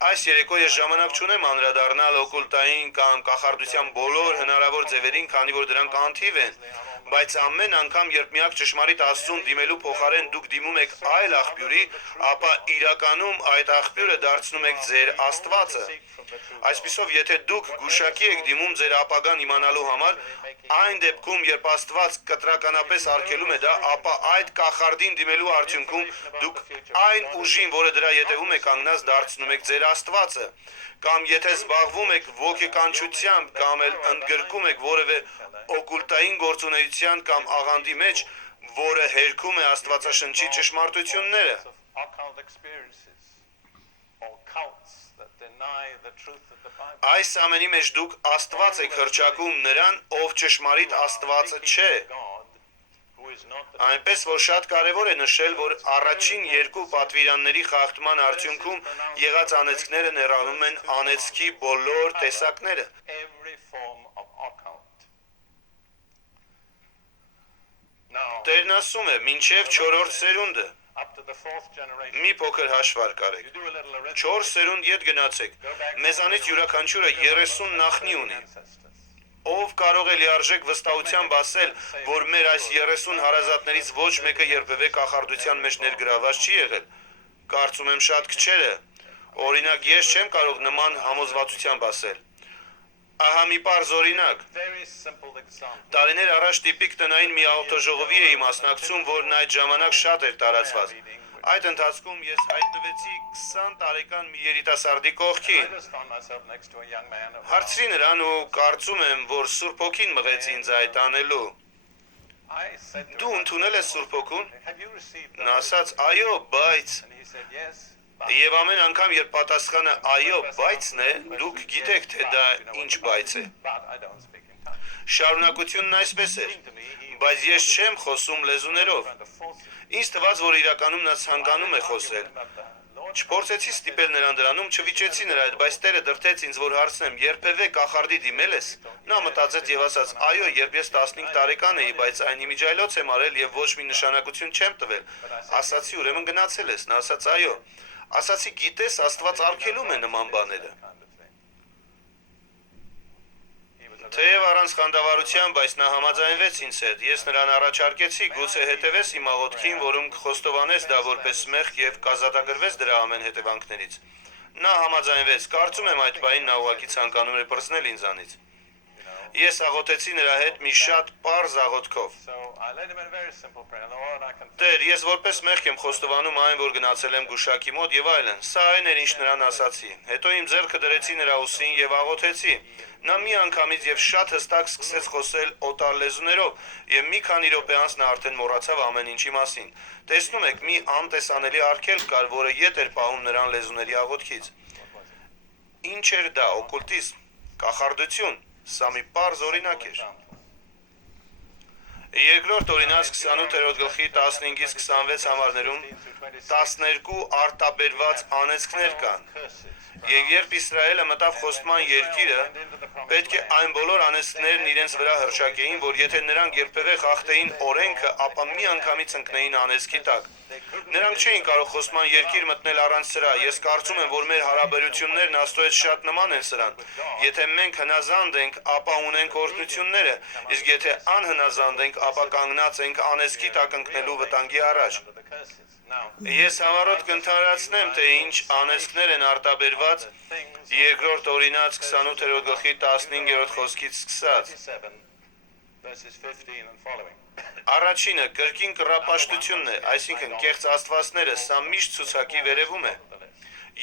Այս երեկո ես ժամանակ չունեմ անդրադառնալ օկուլտային կամ կախարդության բոլոր հնարավոր ձևերին, քանի որ դրանք անթիվ են, բայց ամեն անգամ, երբ միակ ճշմարիտ Աստծուն դիմելու փոխարեն դուք դիմում եք այլ աղբյուրի, ապա իրականում այդ աղբյուրը դարձնում եք ձեր Աստվածը։ Այսպիսով, եթե դուք գուշակի եք դիմում ձեր ապագան իմանալու համար, այն դեպքում, երբ Աստված կտրականապես արգելում է դա, ապա այդ կախարդին դիմելու արդյունքում դուք այն ուժին, որը դրա ետևում է կանգնած, դարձնում եք ձեր Աստվածը, կամ եթե զբաղվում եք ոգեկանչությամբ կամ էլ ընդգրկում եք որևէ օկուլտային գործունեության կամ աղանդի մեջ, որը հերքում է Աստվածաշնչի ճշմարտությունները։ Of occult experiences. cults that deny the truth of the Bible. Այս ամենի մեջ դուք Աստված եք հրճակում նրան, ով ճշմարիտ Աստվածը չէ։ God, who is not the Այնպես որ շատ կարևոր է նշել, որ առաջին երկու պատվիրանների խախտման արդյունքում եղած անեծքները ներառում են անեծքի բոլոր տեսակները։ every form of occult. Now, Տերն ասում է, մինչև 4-րդ սերունդը up to the fourth generation, մի փոքր հաշվարկ արեք։ you do a little arithmetic. 4 սերունդ ետ գնացեք։ Մեզանից յուրաքանչյուրը 30 նախնի ունի։ Ancestors. Ով կարող է լիարժեք վստահությամբ ասել, որ մեր այս 30 հարազատներից ոչ մեկը երբևէ կախարդության մեջ ներգրաված չի եղել։ Կարծում եմ շատ քչերը։ Օրինակ ես չեմ կարող նման համոզվածությամբ ասել։ Ահա մի պարզ օրինակ։ Very simple example. Տարիներ առաջ տիպիկ տնային մի ավտոժողովի էի մասնակցում, որն այդ ժամանակ շատ էր տարածված։ Այդ ընթացքում ես հայտնվեցի 20 տարեկան մի երիտասարդի I կողքին։ just found myself next to a young man of Հարցրի նրան ու կարծում եմ, որ Սուրբ Հոգին մղեց ինձ այդ անելու։ I said to Դու him, ընդունել ես Սուրբ Հոգուն։ have you received the Նա ասաց, այո, բայց And he said, yes. Եվ ամեն անգամ երբ պատասխանը այո, բայցն է, դուք գիտեք, թե դա ինչ բայց է։ But I don't speak in tongues. Շարունակությունն այսպես էր։ To me, he Բայց ես չեմ խոսում լեզուներով։ was the force Ինձ թվաց, որ իրականում նա ցանկանում է խոսել։ of the Lord. Չփորձեցի ստիպել նրան դրանում, չվիճեցի նրա հետ, բայց Տերը դրդեց ինձ, որ հարցնեմ, երբևէ կախարդի դիմել ես։ Նա մտածեց եւ ասաց. այո, երբ ես 15 տարեկան էի, բայց այն իմիջայլոց եմ արել եւ ոչ մի նշանակություն չեմ տվել։ Ասացի, ուրեմն գնացել ես։ Նա ասաց. այո։ Ասացի, գիտես, Աստված արգելում է նման բաները։ Kind of thing. He was a Թեև առանց խանդավառության, բայց նա համաձայնվեց ինձ հետ։ Ես նրան առաջարկեցի, գուցե հետևես իմ աղոթքին, որում խոստովանես դա որպես մեղք եւ կազատագրվես դրա ամեն հետևանքներից։ Նա համաձայնվեց։ Կարծում եմ այդ բանին նա ուղղակի ցանկանում էր պրծնել ինձանից։ Ես աղոթեցի նրա հետ մի շատ պարզ աղոթքով։ So I led him in a very simple prayer. Lord, I confess. Տեր, ես որպես մեղք եմ խոստովանում այն, որ գնացել եմ գուշակի մոտ եւ այլն։ Սա այն էր, ինչ նրան ասացի։ Հետո իմ ձեռքը դրեցի նրա ուսին եւ աղոթեցի։ Նա մի անգամից եւ շատ հստակ սկսեց խոսել օտար լեզուներով եւ մի քանի րոպե անց նա արդեն մոռացավ ամեն ինչի մասին։ Տեսնում եք, մի անտեսանելի արգելք կար, որը ետ էր պահում նրան լեզուների աղոթքից։ Ինչ էր դա, օկուլտիզմ, կախարդություն։ Սա մի պարզ օրինակ էր։ Երկրորդ օրինաց 28-րդ գլխի 15-ից 26 համարներում 12 արտաբերված անեծքներ կան։ Եվ երբ Իսրայելը մտավ խոստման երկիրը, պետք է այն բոլոր անեծքներն իրենց վրա հռչակեին, որ եթե նրանք երբևէ խախտեին օրենքը, ապա մի անգամից ընկնեին անեծքի տակ։ Նրանք չէին կարող խոստման երկիր մտնել առանց սրա։ Ես կարծում եմ, որ մեր հարաբերություններն Աստծո հետ շատ նման են սրան։ Եթե մենք հնազանդ ենք, ապա ունենք օրհնությունները, իսկ եթե անհնազանդ ենք, ապա կանգնած ենք անեծքի տակ ընկնելու վտանգի առաջ։ Ես համառոտ կընդհանրացնեմ, թե ինչ անեծքներ են արտաբերված երկրորդ օրինաց 28-րդ գլխի 15-րդ խոսքից սկսած։ Verses 15 and following. Առաջինը կրկին կռապաշտությունն է, այսինքն կեղծ աստվածները, սա միշտ ցուցակի վերևում է։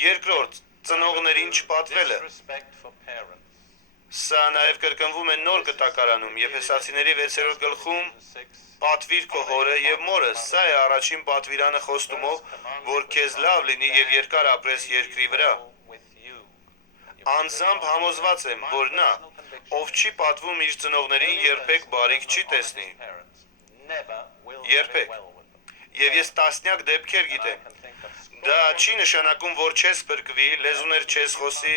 Երկրորդ ծնողներին չպատվելը, Disrespect for parents. սա նաև կրկնվում է նոր կտակարանում, Եփեսացիների 6-րդ գլխում 6. պատվիր քո հորը եւ մորը, սա է առաջին պատվիրանը խոստումով, որ քեզ լավ լինի եւ երկար ապրես երկրի վրա։ With you. Անձամբ համոզված եմ, որ նա, ով չի պատվում իր ծնողներին, երբեք բարիք չի տեսնի։ Parents never will Երբեք։ well with them. Եվ ես տասնյակ դեպքեր I գիտեմ։ can think of Դա չի նշանակում, որ չես փրկվի, լեզուներ չես խոսի,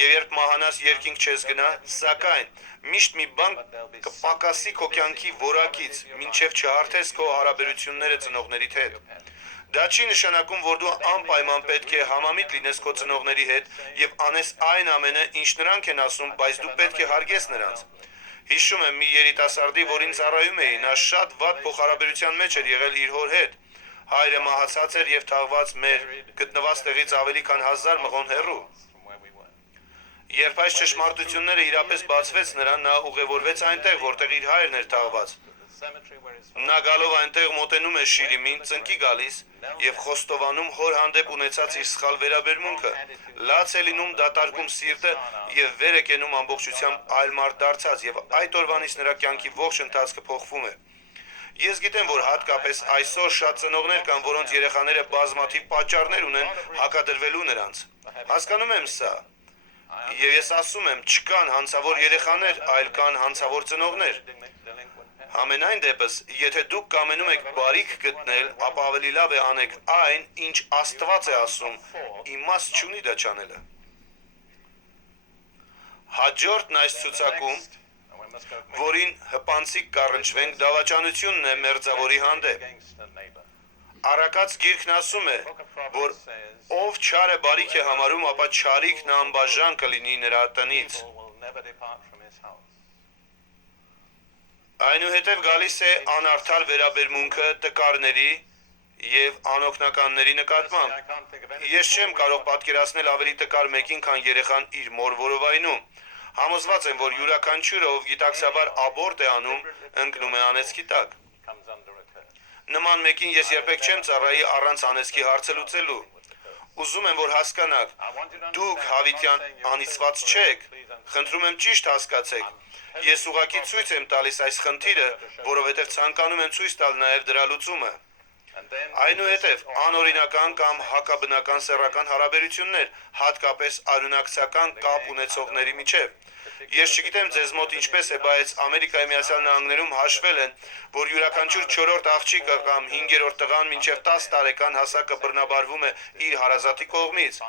եւ երբ մահանաս երկինք չես գնա, սակայն միշտ մի բան կպակասի քո կյանքի որակից, մինչեւ չհարթես քո հարաբերությունները ծնողներիդ հետ։ Դա չի նշանակում, որ դու անպայման պետք է համամիտ լինես քո ծնողների հետ եւ անես այն ամենը, ինչ նրանք են ասում, բայց դու պետք է հարգես նրանց։ Հիշում եմ մի երիտասարդի, որին ծառայում էի, նա շատ վատ փոխհարաբերության մեջ էր եղել իր հոր հետ։ Հայրը մահացած էր եւ թաղված մեր գտնված տեղից ավելի քան 1000 մղոն հեռու։ from where we were. Երբ այս ճշմարտությունները իրապես բացվեց նրան, նա ուղևորվեց այնտեղ, որտեղ իր հայրն էր թաղված։ The cemetery where his Նա գալով այնտեղ մոտենում է Շիրիմին, ծնկի գալիս եւ խոստովանում հոր հանդեպ ունեցած իր սխալ վերաբերմունքը։ Լաց է լինում դատարկում սիրտը եւ վեր է կենում ամբողջությամբ այլ մարդ դարձած եւ այդ օրվանից նրա կյանքի ողջ ընթացքը փոխվում է։ Ես գիտեմ, որ հատկապես այսօր շատ ծնողներ կան, որոնց երեխաները բազմաթիվ պատճառներ ունեն հակադրվելու նրանց։ Հասկանում եմ սա։ Եվ ես ասում եմ, չկան հանցավոր երեխաներ, այլ կան հանցավոր ծնողներ։ Համենայն դեպս, եթե դուք կամենում եք բարիք գտնել, ապա ավելի լավ է անեք այն, ինչ Աստված է ասում, իմաստ չունի դա չանելը։ Հաջորդն այս ցուցակում, որին հպանցիկ կառնչվենք, դավաճանությունն է մերձավորի հանդեպ։ Առակաց գիրքն ասում է, որ ով չարը բարիք է համարում, ապա չարիքն անբաժան կլինի նրա տնից։ Այնուհետև գալիս է անարդար վերաբերմունքը տկարների և անօգնականների նկատմամբ։ Ես չեմ կարող պատկերացնել ավելի տկար մեկին, քան երեխան իր մոր որովայնում։ Համոզված եմ, որ յուրաքանչյուրը, ով գիտակցաբար աբորտ է անում, ընկնում է անեծքի տակ։ Նման մեկին ես երբեք չեմ ծառայի առանց անեծքի հարցը լուծելու։ Ուզում եմ, որ հասկանաք, դուք հավիտյան անիծված չեք, խնդրում եմ ճիշտ հասկացեք։ Ես ուղղակի ցույց եմ տալիս այս խնդիրը, որովհետև ցանկանում եմ ցույց տալ նաև դրա լուծումը։ Այնուհետև անօրինական կամ հակաբնական սեռական հարաբերություններ, հատկապես արյունակցական կապ ունեցողների միջև։ Ես չգիտեմ ձեզ մոտ ինչպես է, բայց Ամերիկայի Միացյալ Նահանգներում հաշվել են, որ յուրաքանչյուր 4-րդ աղջիկը կամ 5-րդ տղան մինչև 10 տարեկան հասակը բռնաբարվում է իր հարազատի կողմից։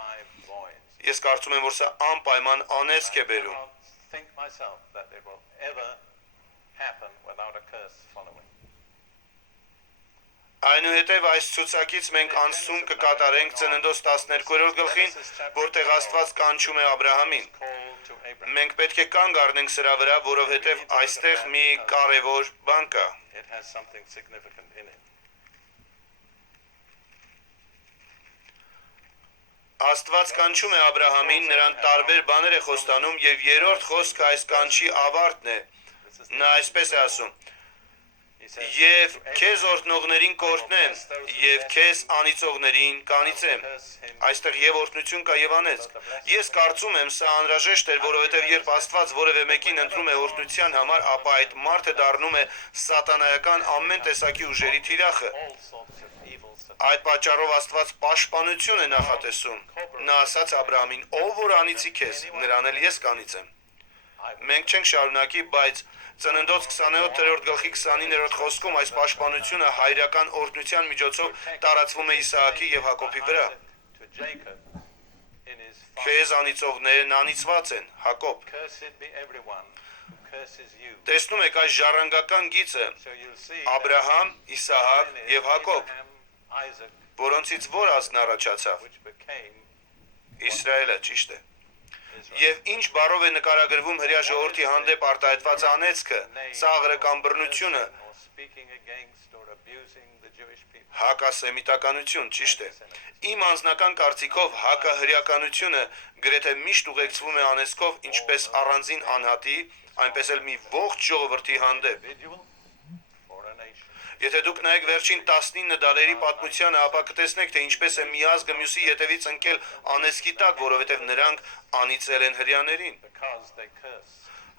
Ես կարծում եմ, որ սա անպայման անեծք է բերում։ Այնուհետև այս ցուցակից մենք անցում կկատարենք Ծննդոց 12-րդ գլխին, որտեղ Աստված կանչում է Աբրահամին։ Մենք պետք է կանգ առնենք սրա վրա, որովհետև այստեղ մի կարևոր բան կա։ Աստված կանչում է Աբրահամին, նրան տարբեր բաներ է խոստանում և երրորդ խոսքը այս կանչի ավարտն է։ Նա այսպես է ասում. «Եվ քեզ օրհնողներին կօրհնեմ, և քեզ անիծողներին կանիծեմ»։ Այստեղ և օրհնություն կա և անեծք։ Ես կարծում եմ, սա անհրաժեշտ էր, որովհետև երբ Աստված որևէ մեկին ընտրում է օրհնության համար, ապա այդ մարդը դառնում է սատանայական ամեն տեսակի ուժերի թիրախը։ Այդ պատճառով Աստված պաշտպանություն է նախատեսում։ Նա ասաց Աբրահամին. «Ով որ անիծի քեզ, նրան էլ ես կանիծեմ»։ Մենք չենք շարունակի, բայց Ծննդոց 27-րդ գլխի 29-րդ խոսքում այս պաշտպանությունը հայրական օրհնության միջոցով տարածվում է Իսահակի և Հակոբի վրա։ Քեզ անիծողներն անիծված են, Հակոբ։ Տեսնում եք այս ժառանգական գիծը՝ Աբրահամ, Իսահակ և Հակոբ, որոնցից որ ազգն առաջացավ։ Իսրայելը, ճիշտ է։ Եվ ինչ բառով է նկարագրվում հրեա ժողովրդի հանդեպ արտահայտված անեծքը, ծաղրը կամ բռնությունը։ Հակասեմիտականություն, ճիշտ է։ Իմ անձնական կարծիքով հակահրեականությունը գրեթե միշտ ուղեկցվում է անեծքով ինչպես առանձին անհատի, այնպես էլ մի ողջ ժողովրդի հանդեպ։ Եթե դուք նայեք վերջին 19 դարերի պատմությանը, ապա կտեսնեք, թե ինչպես է մի ազգը մյուսի ետևից ընկել անեծքի տակ, որովհետև նրանք անիծել են հրեաներին։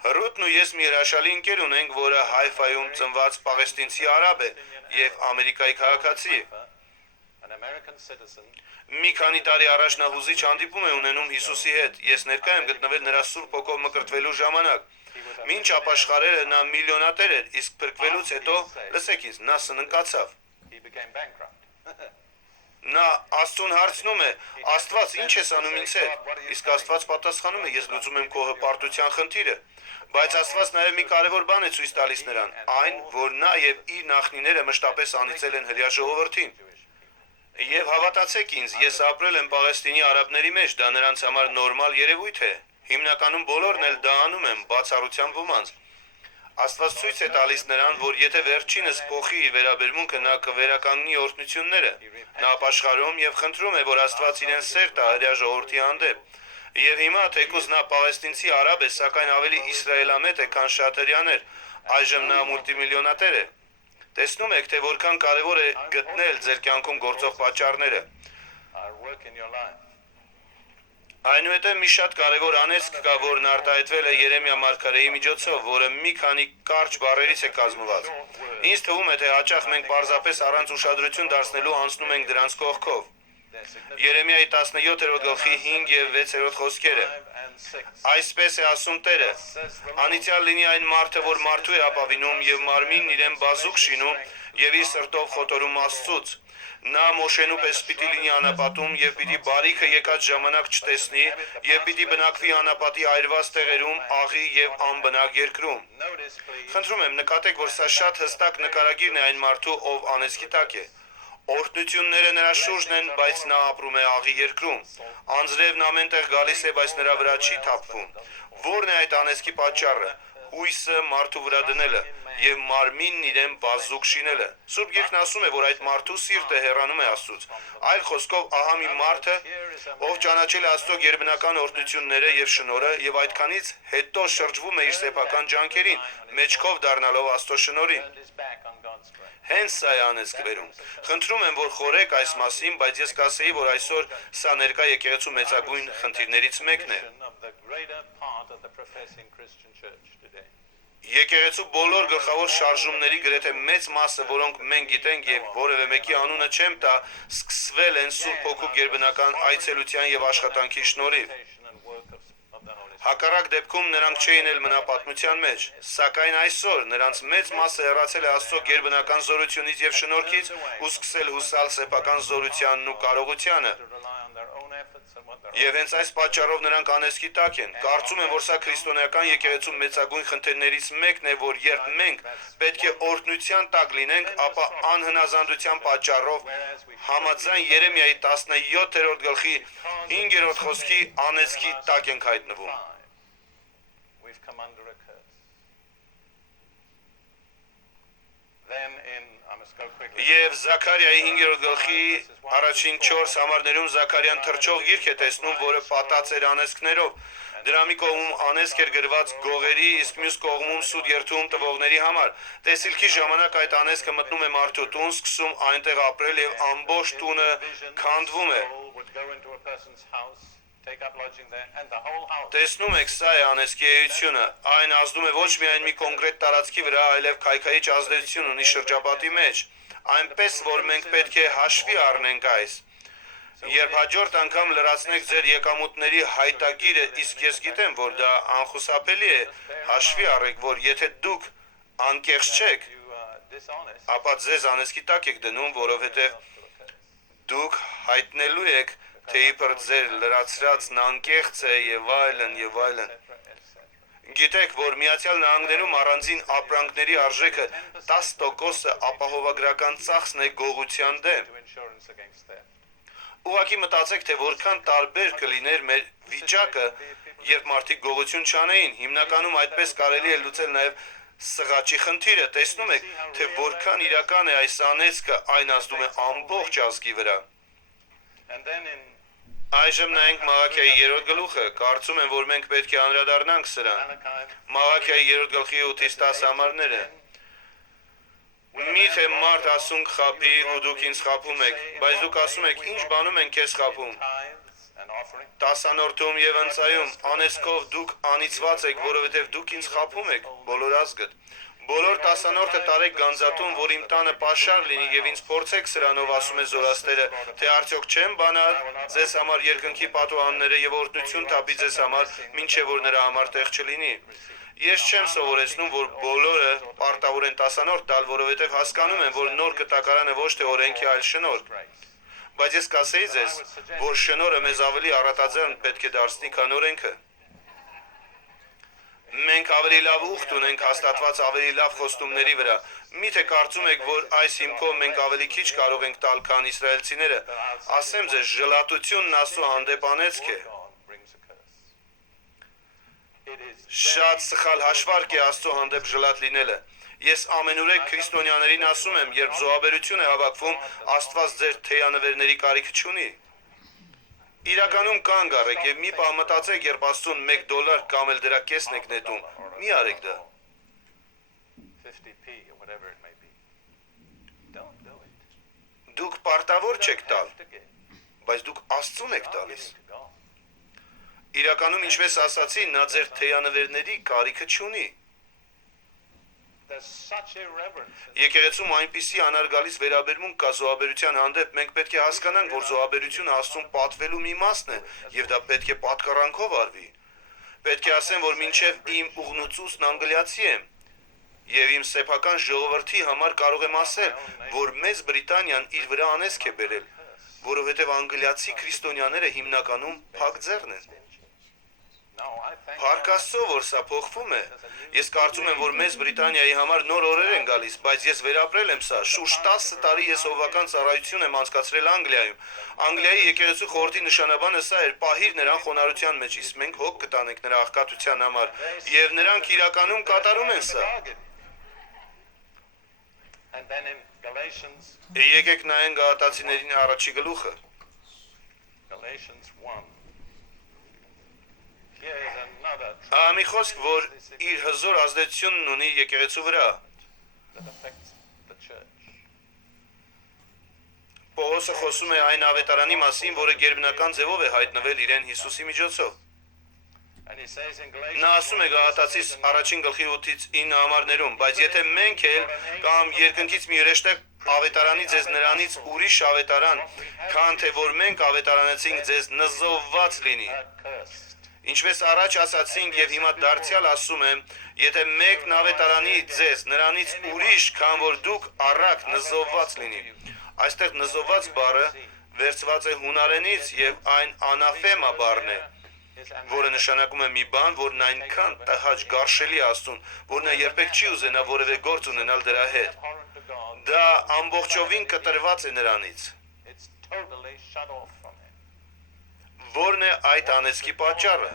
Հռութն ու ես մի հրաշալի ընկեր ունենք, որը Հայֆայում ծնված պաղեստինցի արաբ է և Ամերիկայի քաղաքացի։ Մի քանի տարի առաջ նա հուզիչ հանդիպում է ունենում Հիսուսի հետ։ Ես ներկա եմ գտնվել նրա Սուրբ Հոգով մկրտվելու ժամանակ։ Մինչ ապաշխարելը նա միլիոնատեր էր, իսկ փրկվելուց հետո, լսեք ինձ, նա սննկացավ։ Նա Աստծուն հարցնում է. «Աստված, ինչ ես անում ինձ հետ»։ Իսկ Աստված պատասխանում է. «Ես լուծում եմ քո հպարտության խնդիրը»։ Բայց Աստված նաև մի կարևոր բան է ցույց տալիս նրան, այն, որ նա և իր նախնիները մշտապես անիծել են հրեա ժողովրդին։ Եվ հավատացեք ինձ, ես ապրել եմ Պաղեստինի արաբների մեջ, դա նրանց համար նորմալ երևույթ է։ Հիմնականում բոլորն էլ դա անում են, բացառությամբ ոմանց։ Աստված ցույց է տալիս նրան, որ եթե վերջինս փոխի իր վերաբերմունքը, նա կվերականգնի օրհնությունները։ Նա ապաշխարում և խնդրում է, որ Աստված իրեն սեր տա հրեա ժողովրդի հանդեպ։ Եվ հիմա, թեկուզ նա պաղեստինցի արաբ է, սակայն ավելի իսրայելամետ է, քան շատ հրեաներ, այժմ նա մուլտիմիլիոնատեր է։ Տեսնում եք, թե որքան կարևոր է գտնել ձեր կյանքում գործող պատճառները։ Այնուհետև մի շատ կարևոր անեծք կա, որն արտահայտվել է Երեմիա մարգարեի միջոցով, որը մի քանի կարճ բառերից է կազմված։ Ինձ թվում է, թե հաճախ մենք պարզապես առանց ուշադրություն դարձնելու անցնում ենք դրանց կողքով։ Երեմիայի 17-րդ գլխի 5 և 6-րդ խոսքերը։ Այսպես է ասում Տերը. «Անիծյալ լինի այն մարդը, որ մարդու է ապավինում և մարմինն իրեն բազուկ շինում և իր սրտով խոտորում Աստծուց։ Նա Մոշենու պես պիտի լինի անապատում և պիտի բարիքը եկած ժամանակ չտեսնի և պիտի բնակվի անապատի այրված տեղերում, աղի և անբնակ երկրում»։ Խնդրում եմ, նկատեք, որ սա շատ հստակ նկարագիրն է այն մարդու, ով անեծքի տակ է։ Օրհնությունները նրա շուրջն են, բայց նա ապրում է աղի երկրում։ Անձրևն ամեն տեղ գալիս է, բայց նրա վրա չի թափվում։ Ո՞րն է այդ անեծքի պատճառը։ Հույսը մարդու վրա դնելը և մարմինն իրեն բազուկ շինելը։ Սուրբ Գիրքն ասում է, որ այդ մարդու սիրտը հեռանում է Աստծուց։ Այլ խոսքով, ահա մի մարդը, ով ճանաչել է Աստծո գերբնական օրհնությունները և շնորհը և այդքանից հետո շրջվում է իր սեփական ջանքերին, մեջքով դառնալով Աստծո շնորհին։ Հենց սա է անեծք բերում։ Խնդրում եմ, որ խորեք այս մասին, բայց ես կասեի, որ այսօր սա ներկա եկեղեցու մեծագույն խնդիրներից մեկն է։ Եկեղեցու բոլոր գլխավոր շարժումների գրեթե մեծ մասը, որոնք մենք գիտենք եւ որևէ մեկի անունը չեմ տա, սկսվել են Սուրբ Հոգու գերբնական այցելության եւ աշխատանքի շնորհիվ։ Հակառակ դեպքում նրանք չէին էլ մնա պատմության մեջ, սակայն այսօր նրանց մեծ մասը հեռացել է Աստծո գերբնական զորությունից եւ շնորհքից ու սկսել հուսալ սեփական զորությանն ու կարողությանը։ Եվ հենց այս պատճառով նրանք անեծքի տակ են։ Կարծում եմ, որ սա քրիստոնեական եկեղեցու մեծագույն խնդիրներից մեկն է, որ երբ մենք պետք է օրհնության տակ լինենք, ապա անհնազանդության պատճառով համաձայն Երեմիայի 17-րդ գլխի 5-րդ խոսքի անեծքի տակ ենք հայտնվում։ Եվ Զաքարիայի 5-րդ գլխի առաջին 4 համարներում Զաքարիան թռչող գիրք է տեսնում, որը պատած էր անեծքներով։ Դրա մի կողմում անեծք էր գրված գողերի, իսկ մյուս կողմում սուտ երթում տվողների համար։ Տեսիլքի ժամանակ այդ անեծքը մտնում է մարդու տուն, սկսում այնտեղ ապրել եւ ամբողջ տունը քանդվում է։ Տեսնում եք, սա է անեծքի էությունը։ Այն ազդում է ոչ միայն մի կոնկրետ տարածքի վրա, այլև քայքայիչ ազդեցություն ունի շրջապատի մեջ։ Այնպես, որ մենք պետք է հաշվի առնենք այս։ Երբ հաջորդ անգամ լրացնեք ձեր եկամուտների հայտագիրը, իսկ ես գիտեմ, որ դա անխուսափելի է, հաշվի առեք, որ եթե դուք անկեղծ չեք, ապա ձեզ անեծքի տակ եք դնում, որովհետև դուք հայտնելու եք, թե իբր ձեր լրացրածն անկեղծ է եւ այլն եւ այլն։ Գիտեք, որ Միացյալ Նահանգներում առանձին ապրանքների արժեքը 10%-ը ապահովագրական ծախսն է գողության դեմ։ Ուղղակի մտածեք, թե որքան տարբեր կլիներ մեր վիճակը, երբ մարդիկ գողություն չանեին։ Հիմնականում այդպես կարելի է լուծել նաև սղաճի խնդիրը։ Տեսնում եք, թե որքան իրական է այս անեծքը, այն ազդում է ամբողջ ազգի վրա։ Այժմ նայենք Մաղաքիայի 3-րդ գլուխը։ Կարծում եմ, որ մենք պետք է անդրադառնանք սրան։ Մաղաքիայի 3-րդ գլխի 8-ից 10 համարները։ Միթե մարդ ասում կխաբի ու դուք ինձ խաբում եք, բայց դուք ասում եք, ինչ բանում են քեզ խաբում։ Տասանորդում եւ ընծայում անեծքով դուք անիծված եք, որովհետեւ դուք ինձ խաբում եք, բոլոր ազգդ։ Բոլոր տասանորդը տարեք գանձատուն, որ իմ տանը պաշար լինի եւ ինձ փորձեք սրանով, ասում է զորաստերը, թե արդյոք չեմ բանալ ձեզ համար երկնքի պատուհանները եւ օրհնություն թափի ձեզ համար, մինչեւ որ նրա համար տեղ չլինի։ Ես չեմ սովորեցնում, որ բոլորը պարտավոր են տասանորդ տալ, որովհետև հասկանում են, որ նոր կտակարանը ոչ թե օրենքի, այլ շնորհ։ Բայց ես կասեի ձեզ, որ շնորհը մեզ ավելի առատաձեռն պետք է դարձնի, քան օրենքը։ Մենք ավելի լավ ուխտ ունենք հաստատված ավելի լավ խոստումների վրա։ Միթե կարծում եք, որ այս հիմքով մենք ավելի քիչ կարող ենք տալ, քան իսրայելցիները։ Ասեմ ձեզ, ժլատությունն Աստծո հանդեպ անեծք է։ Շատ սխալ հաշվարկ է Աստծո հանդեպ ժլատ լինելը։ Ես ամենուրեք քրիստոնյաներին ասում եմ, երբ զոհաբերություն է հավաքվում, Աստված ձեր թեյանվերների կարիքը չունի։ Իրականում կանգ առեք եւ մի պահ մտածեք, երբ Աստծուն $1 կամ էլ դրա կեսն եք նետում, մի արեք դա։ Դուք պարտավոր չեք տալ, բայց դուք Աստծուն եք տալիս։ Իրականում ինչպես ասացի, նա ձեր թեյանվերների կարիքը չունի։ There's such irreverence. Եկեղեցում այնպիսի անարգալից վերաբերմունք կա զոհաբերության հանդեպ, մենք պետք է հասկանանք, որ զոհաբերությունը Աստծուն պատվելու մի մասն է, եւ դա պետք է պատկառանքով արվի։ Պետք է ասեմ, որ մինչև իմ ուղնուցուսն անգլիացի եմ, եւ իմ սեփական ժողովրդի համար կարող եմ ասել, որ մեծ Բրիտանիան իր վրա անեծք է բերել, որովհետեւ անգլիացի քրիստոնյաները հիմնականում փակ ձեռն են։ No, I think Փառք Աստծո, որ սա փոխվում է։ Ես կարծում եմ, որ մեծ Բրիտանիայի համար նոր օրեր են գալիս, բայց ես վերապրել եմ սա։ Շուրջ 10 տարի ես հովվական ծառայություն եմ անցկացրել Անգլիայում։ Անգլիայի եկեղեցու խորհրդի նշանաբանը սա էր՝ պահիր նրան խոնարհության մեջ, իսկ մենք հոգ կտանենք նրա աղքատության համար, եւ նրանք իրականում կատարում են սա։ and then in Galatians Եկեք նայենք Գաղատացիներին առաջի գլուխը։ Galatians 1. Here is another Ահա մի խոսք, որ իր հզոր ազդեցությունն ունի եկեղեցու վրա։ that affects the church. Պողոսը խոսում է այն ավետարանի մասին, որը գերբնական ձևով է հայտնվել իրեն Հիսուսի միջոցով։ And he says in Galatians Նա ասում է Գաղատացիս առաջին գլխի 8-ից 9 համարներում, բայց եթե մենք էլ կամ երկնքից մի հրեշտակ ավետարանի ձեզ նրանից ուրիշ ավետարան, քան թե որ մենք ավետարանեցինք ձեզ նզովված լինի։ accursed. Ինչպես առաջ ասացինք եւ հիմա դարձյալ ասում եմ, եթե մեկն ավետարանի ձեզ նրանից ուրիշ, քան որ դուք առակ նզովված լինի։ Այստեղ նզովված բառը վերցված է հունարենից եւ այն անաֆեմա բառն է, որը նշանակում է մի բան, որն այնքան տհաճ գարշելի Աստծուն, որ նա երբեք չի ուզենա որևէ գործ ունենալ դրա հետ։ Abhorrent to God. Դա ամբողջովին կտրված է նրանից։ It's totally shut off from him. Որն է այդ անեծքի պատճառը։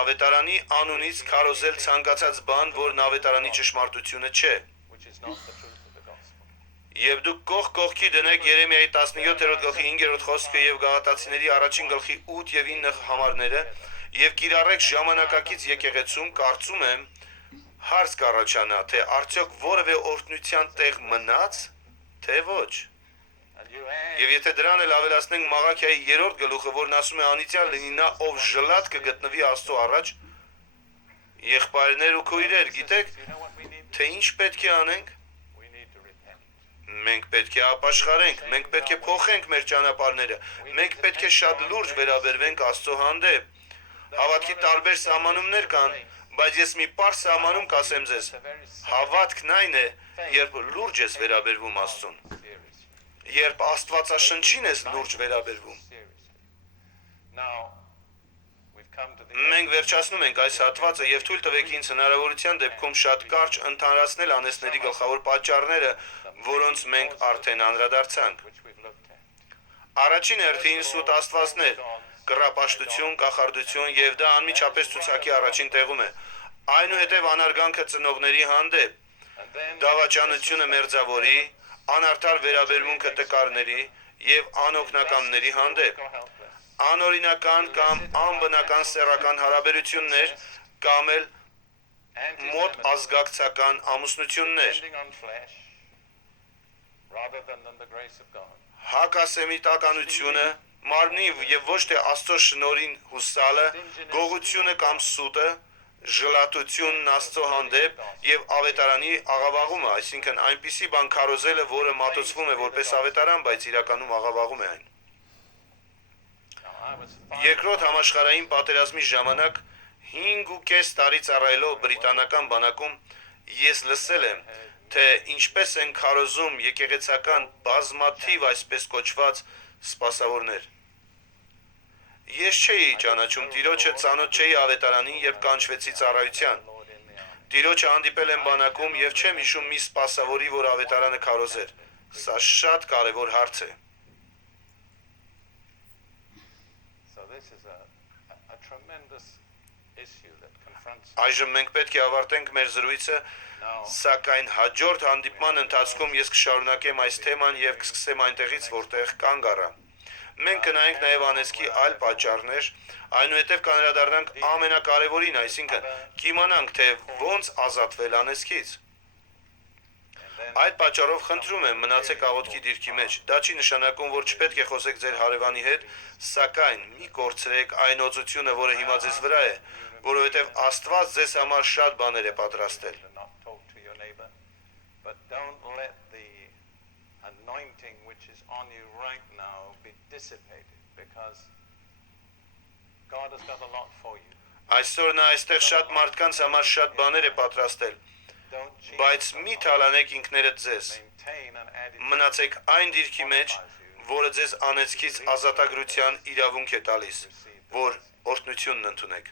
Ավետարանի անունից քարոզել ցանկացած բան, որն ավետարանի ճշմարտությունը չէ։ Which is not the truth of the gospel. Եվ դուք կողքի դնեք Երեմիայի 17-րդ գլխի 5-րդ խոսքը եւ Գաղատացիների առաջին գլխի 8 եւ 9 համարները եւ կիրառեք ժամանակակից եկեղեցում, կարծում եմ, հարց կառաջանա, թե արդյոք որևէ օրհնության տեղ մնաց, թե ոչ։ And you add Եվ եթե դրան էլ ավելացնենք Մաղաքիայի 3-րդ գլուխը, որն ասում է անիծյալ լինի նա, ով ժլատ կգտնվի Աստծո առաջ, եղբայրներ ու քույրեր, գիտեք, you know what we need? թե ինչ պետք է անենք։ We need to repent. Մենք պետք է ապաշխարենք, մենք պետք է փոխենք մեր ճանապարհները, մենք պետք է շատ լուրջ վերաբերվենք Աստծո հանդեպ։ Հավատքի տարբեր սահմանումներ կան, բայց ես մի պարզ սահմանում կասեմ ձեզ. հավատքն այն է, երբ լուրջ ես վերաբերվում Աստծուն, Seriously. երբ Աստվածաշնչին ես լուրջ վերաբերվում։ Seriously. Now, we've come to the Մենք վերջացնում ենք այս հատվածը եւ թույլ տվեք ինձ հնարավորության դեպքում շատ կարճ ընդհանրացնել անեսների գլխավոր պատճառները, որոնց մենք արդեն անդրադարձանք։ which we've looked at. Առաջին հերթին սուտ աստվածներ, կռապաշտություն, կախարդություն եւ դա անմիջապես ցուցակի առաջին տեղում է։ Այնուհետև անարգանքը ծնողների հանդեպ, And then դավաճանությունը մերձավորի, անարդար վերաբերմունքը տկարների եւ անօգնականների հանդեպ, go helpless. անօրինական կամ անբնական սեռական հարաբերություններ կամ էլ մոտ ազգակցական ամուսնություններ, Depending on flesh rather than on the grace of God. հակասեմիտականությունը, մարմնի եւ ոչ թե Աստծո շնորհին հուսալը, գողությունը կամ սուտը, ժլատությունն Աստծո հանդեպ եւ ավետարանի աղավաղումը, այսինքն այնպիսի բան քարոզելը, որը մատուցվում է որպես ավետարան, բայց իրականում աղավաղում է այն։ Now, I was Երկրորդ համաշխարհային պատերազմի ժամանակ 5.5 տարի ծառայելով բրիտանական բանակում ես լսել եմ, թե ինչպես են քարոզում եկեղեցական բազմաթիվ այսպես կոչված սպասավորներ։ Ես չէի ճանաչում Տիրոջը, ծանոթ չէի ավետարանին, երբ կանչվեցի ծառայության։ Lord in the army. Տիրոջը հանդիպել եմ բանակում եւ չեմ հիշում մի սպասավորի, որ ավետարանը քարոզեր։ Սա շատ կարևոր հարց է։ So this is a tremendous issue that confronts Այժմ մենք պետք է ավարտենք մեր զրույցը, now. սակայն հաջորդ հանդիպման ընթացքում ես կշարունակեմ այս թեման եւ կսկսեմ այնտեղից, որտեղ կանգ առա։ Մենք կնայենք նաեւ անեծքի այլ պատճառներ, այնուհետև կանրադառնանք ամենակարևորին, այսինքն կիմանանք, թե ոնց ազատվել անեծքից։ Այդ պատճառով խնդրում եմ, մնացեք աղոթքի դիրքի մեջ։ Դա չի նշանակում, որ չպետք է խոսեք ձեր հարևանի հետ, սակայն մի կորցրեք այն օծությունը, որը հիմա ձեզ վրա է, որովհետև Աստված ձեզ համար շատ բաներ է պատրաստել։ not talk to your neighbor, but don't let the anointing which is on you right now be dissipated, because God has got a lot for you. Այսօր նա այստեղ շատ մարդկանց համար շատ բաներ է պատրաստել, Don't cheat բայց մի թալանեք ինքներդ ձեզ։ maintain an attitude Մնացեք այն դիրքի մեջ, որը ձեզ անեծքից ազատագրության իրավունք է տալիս, որ օրհնությունն ընդունեք։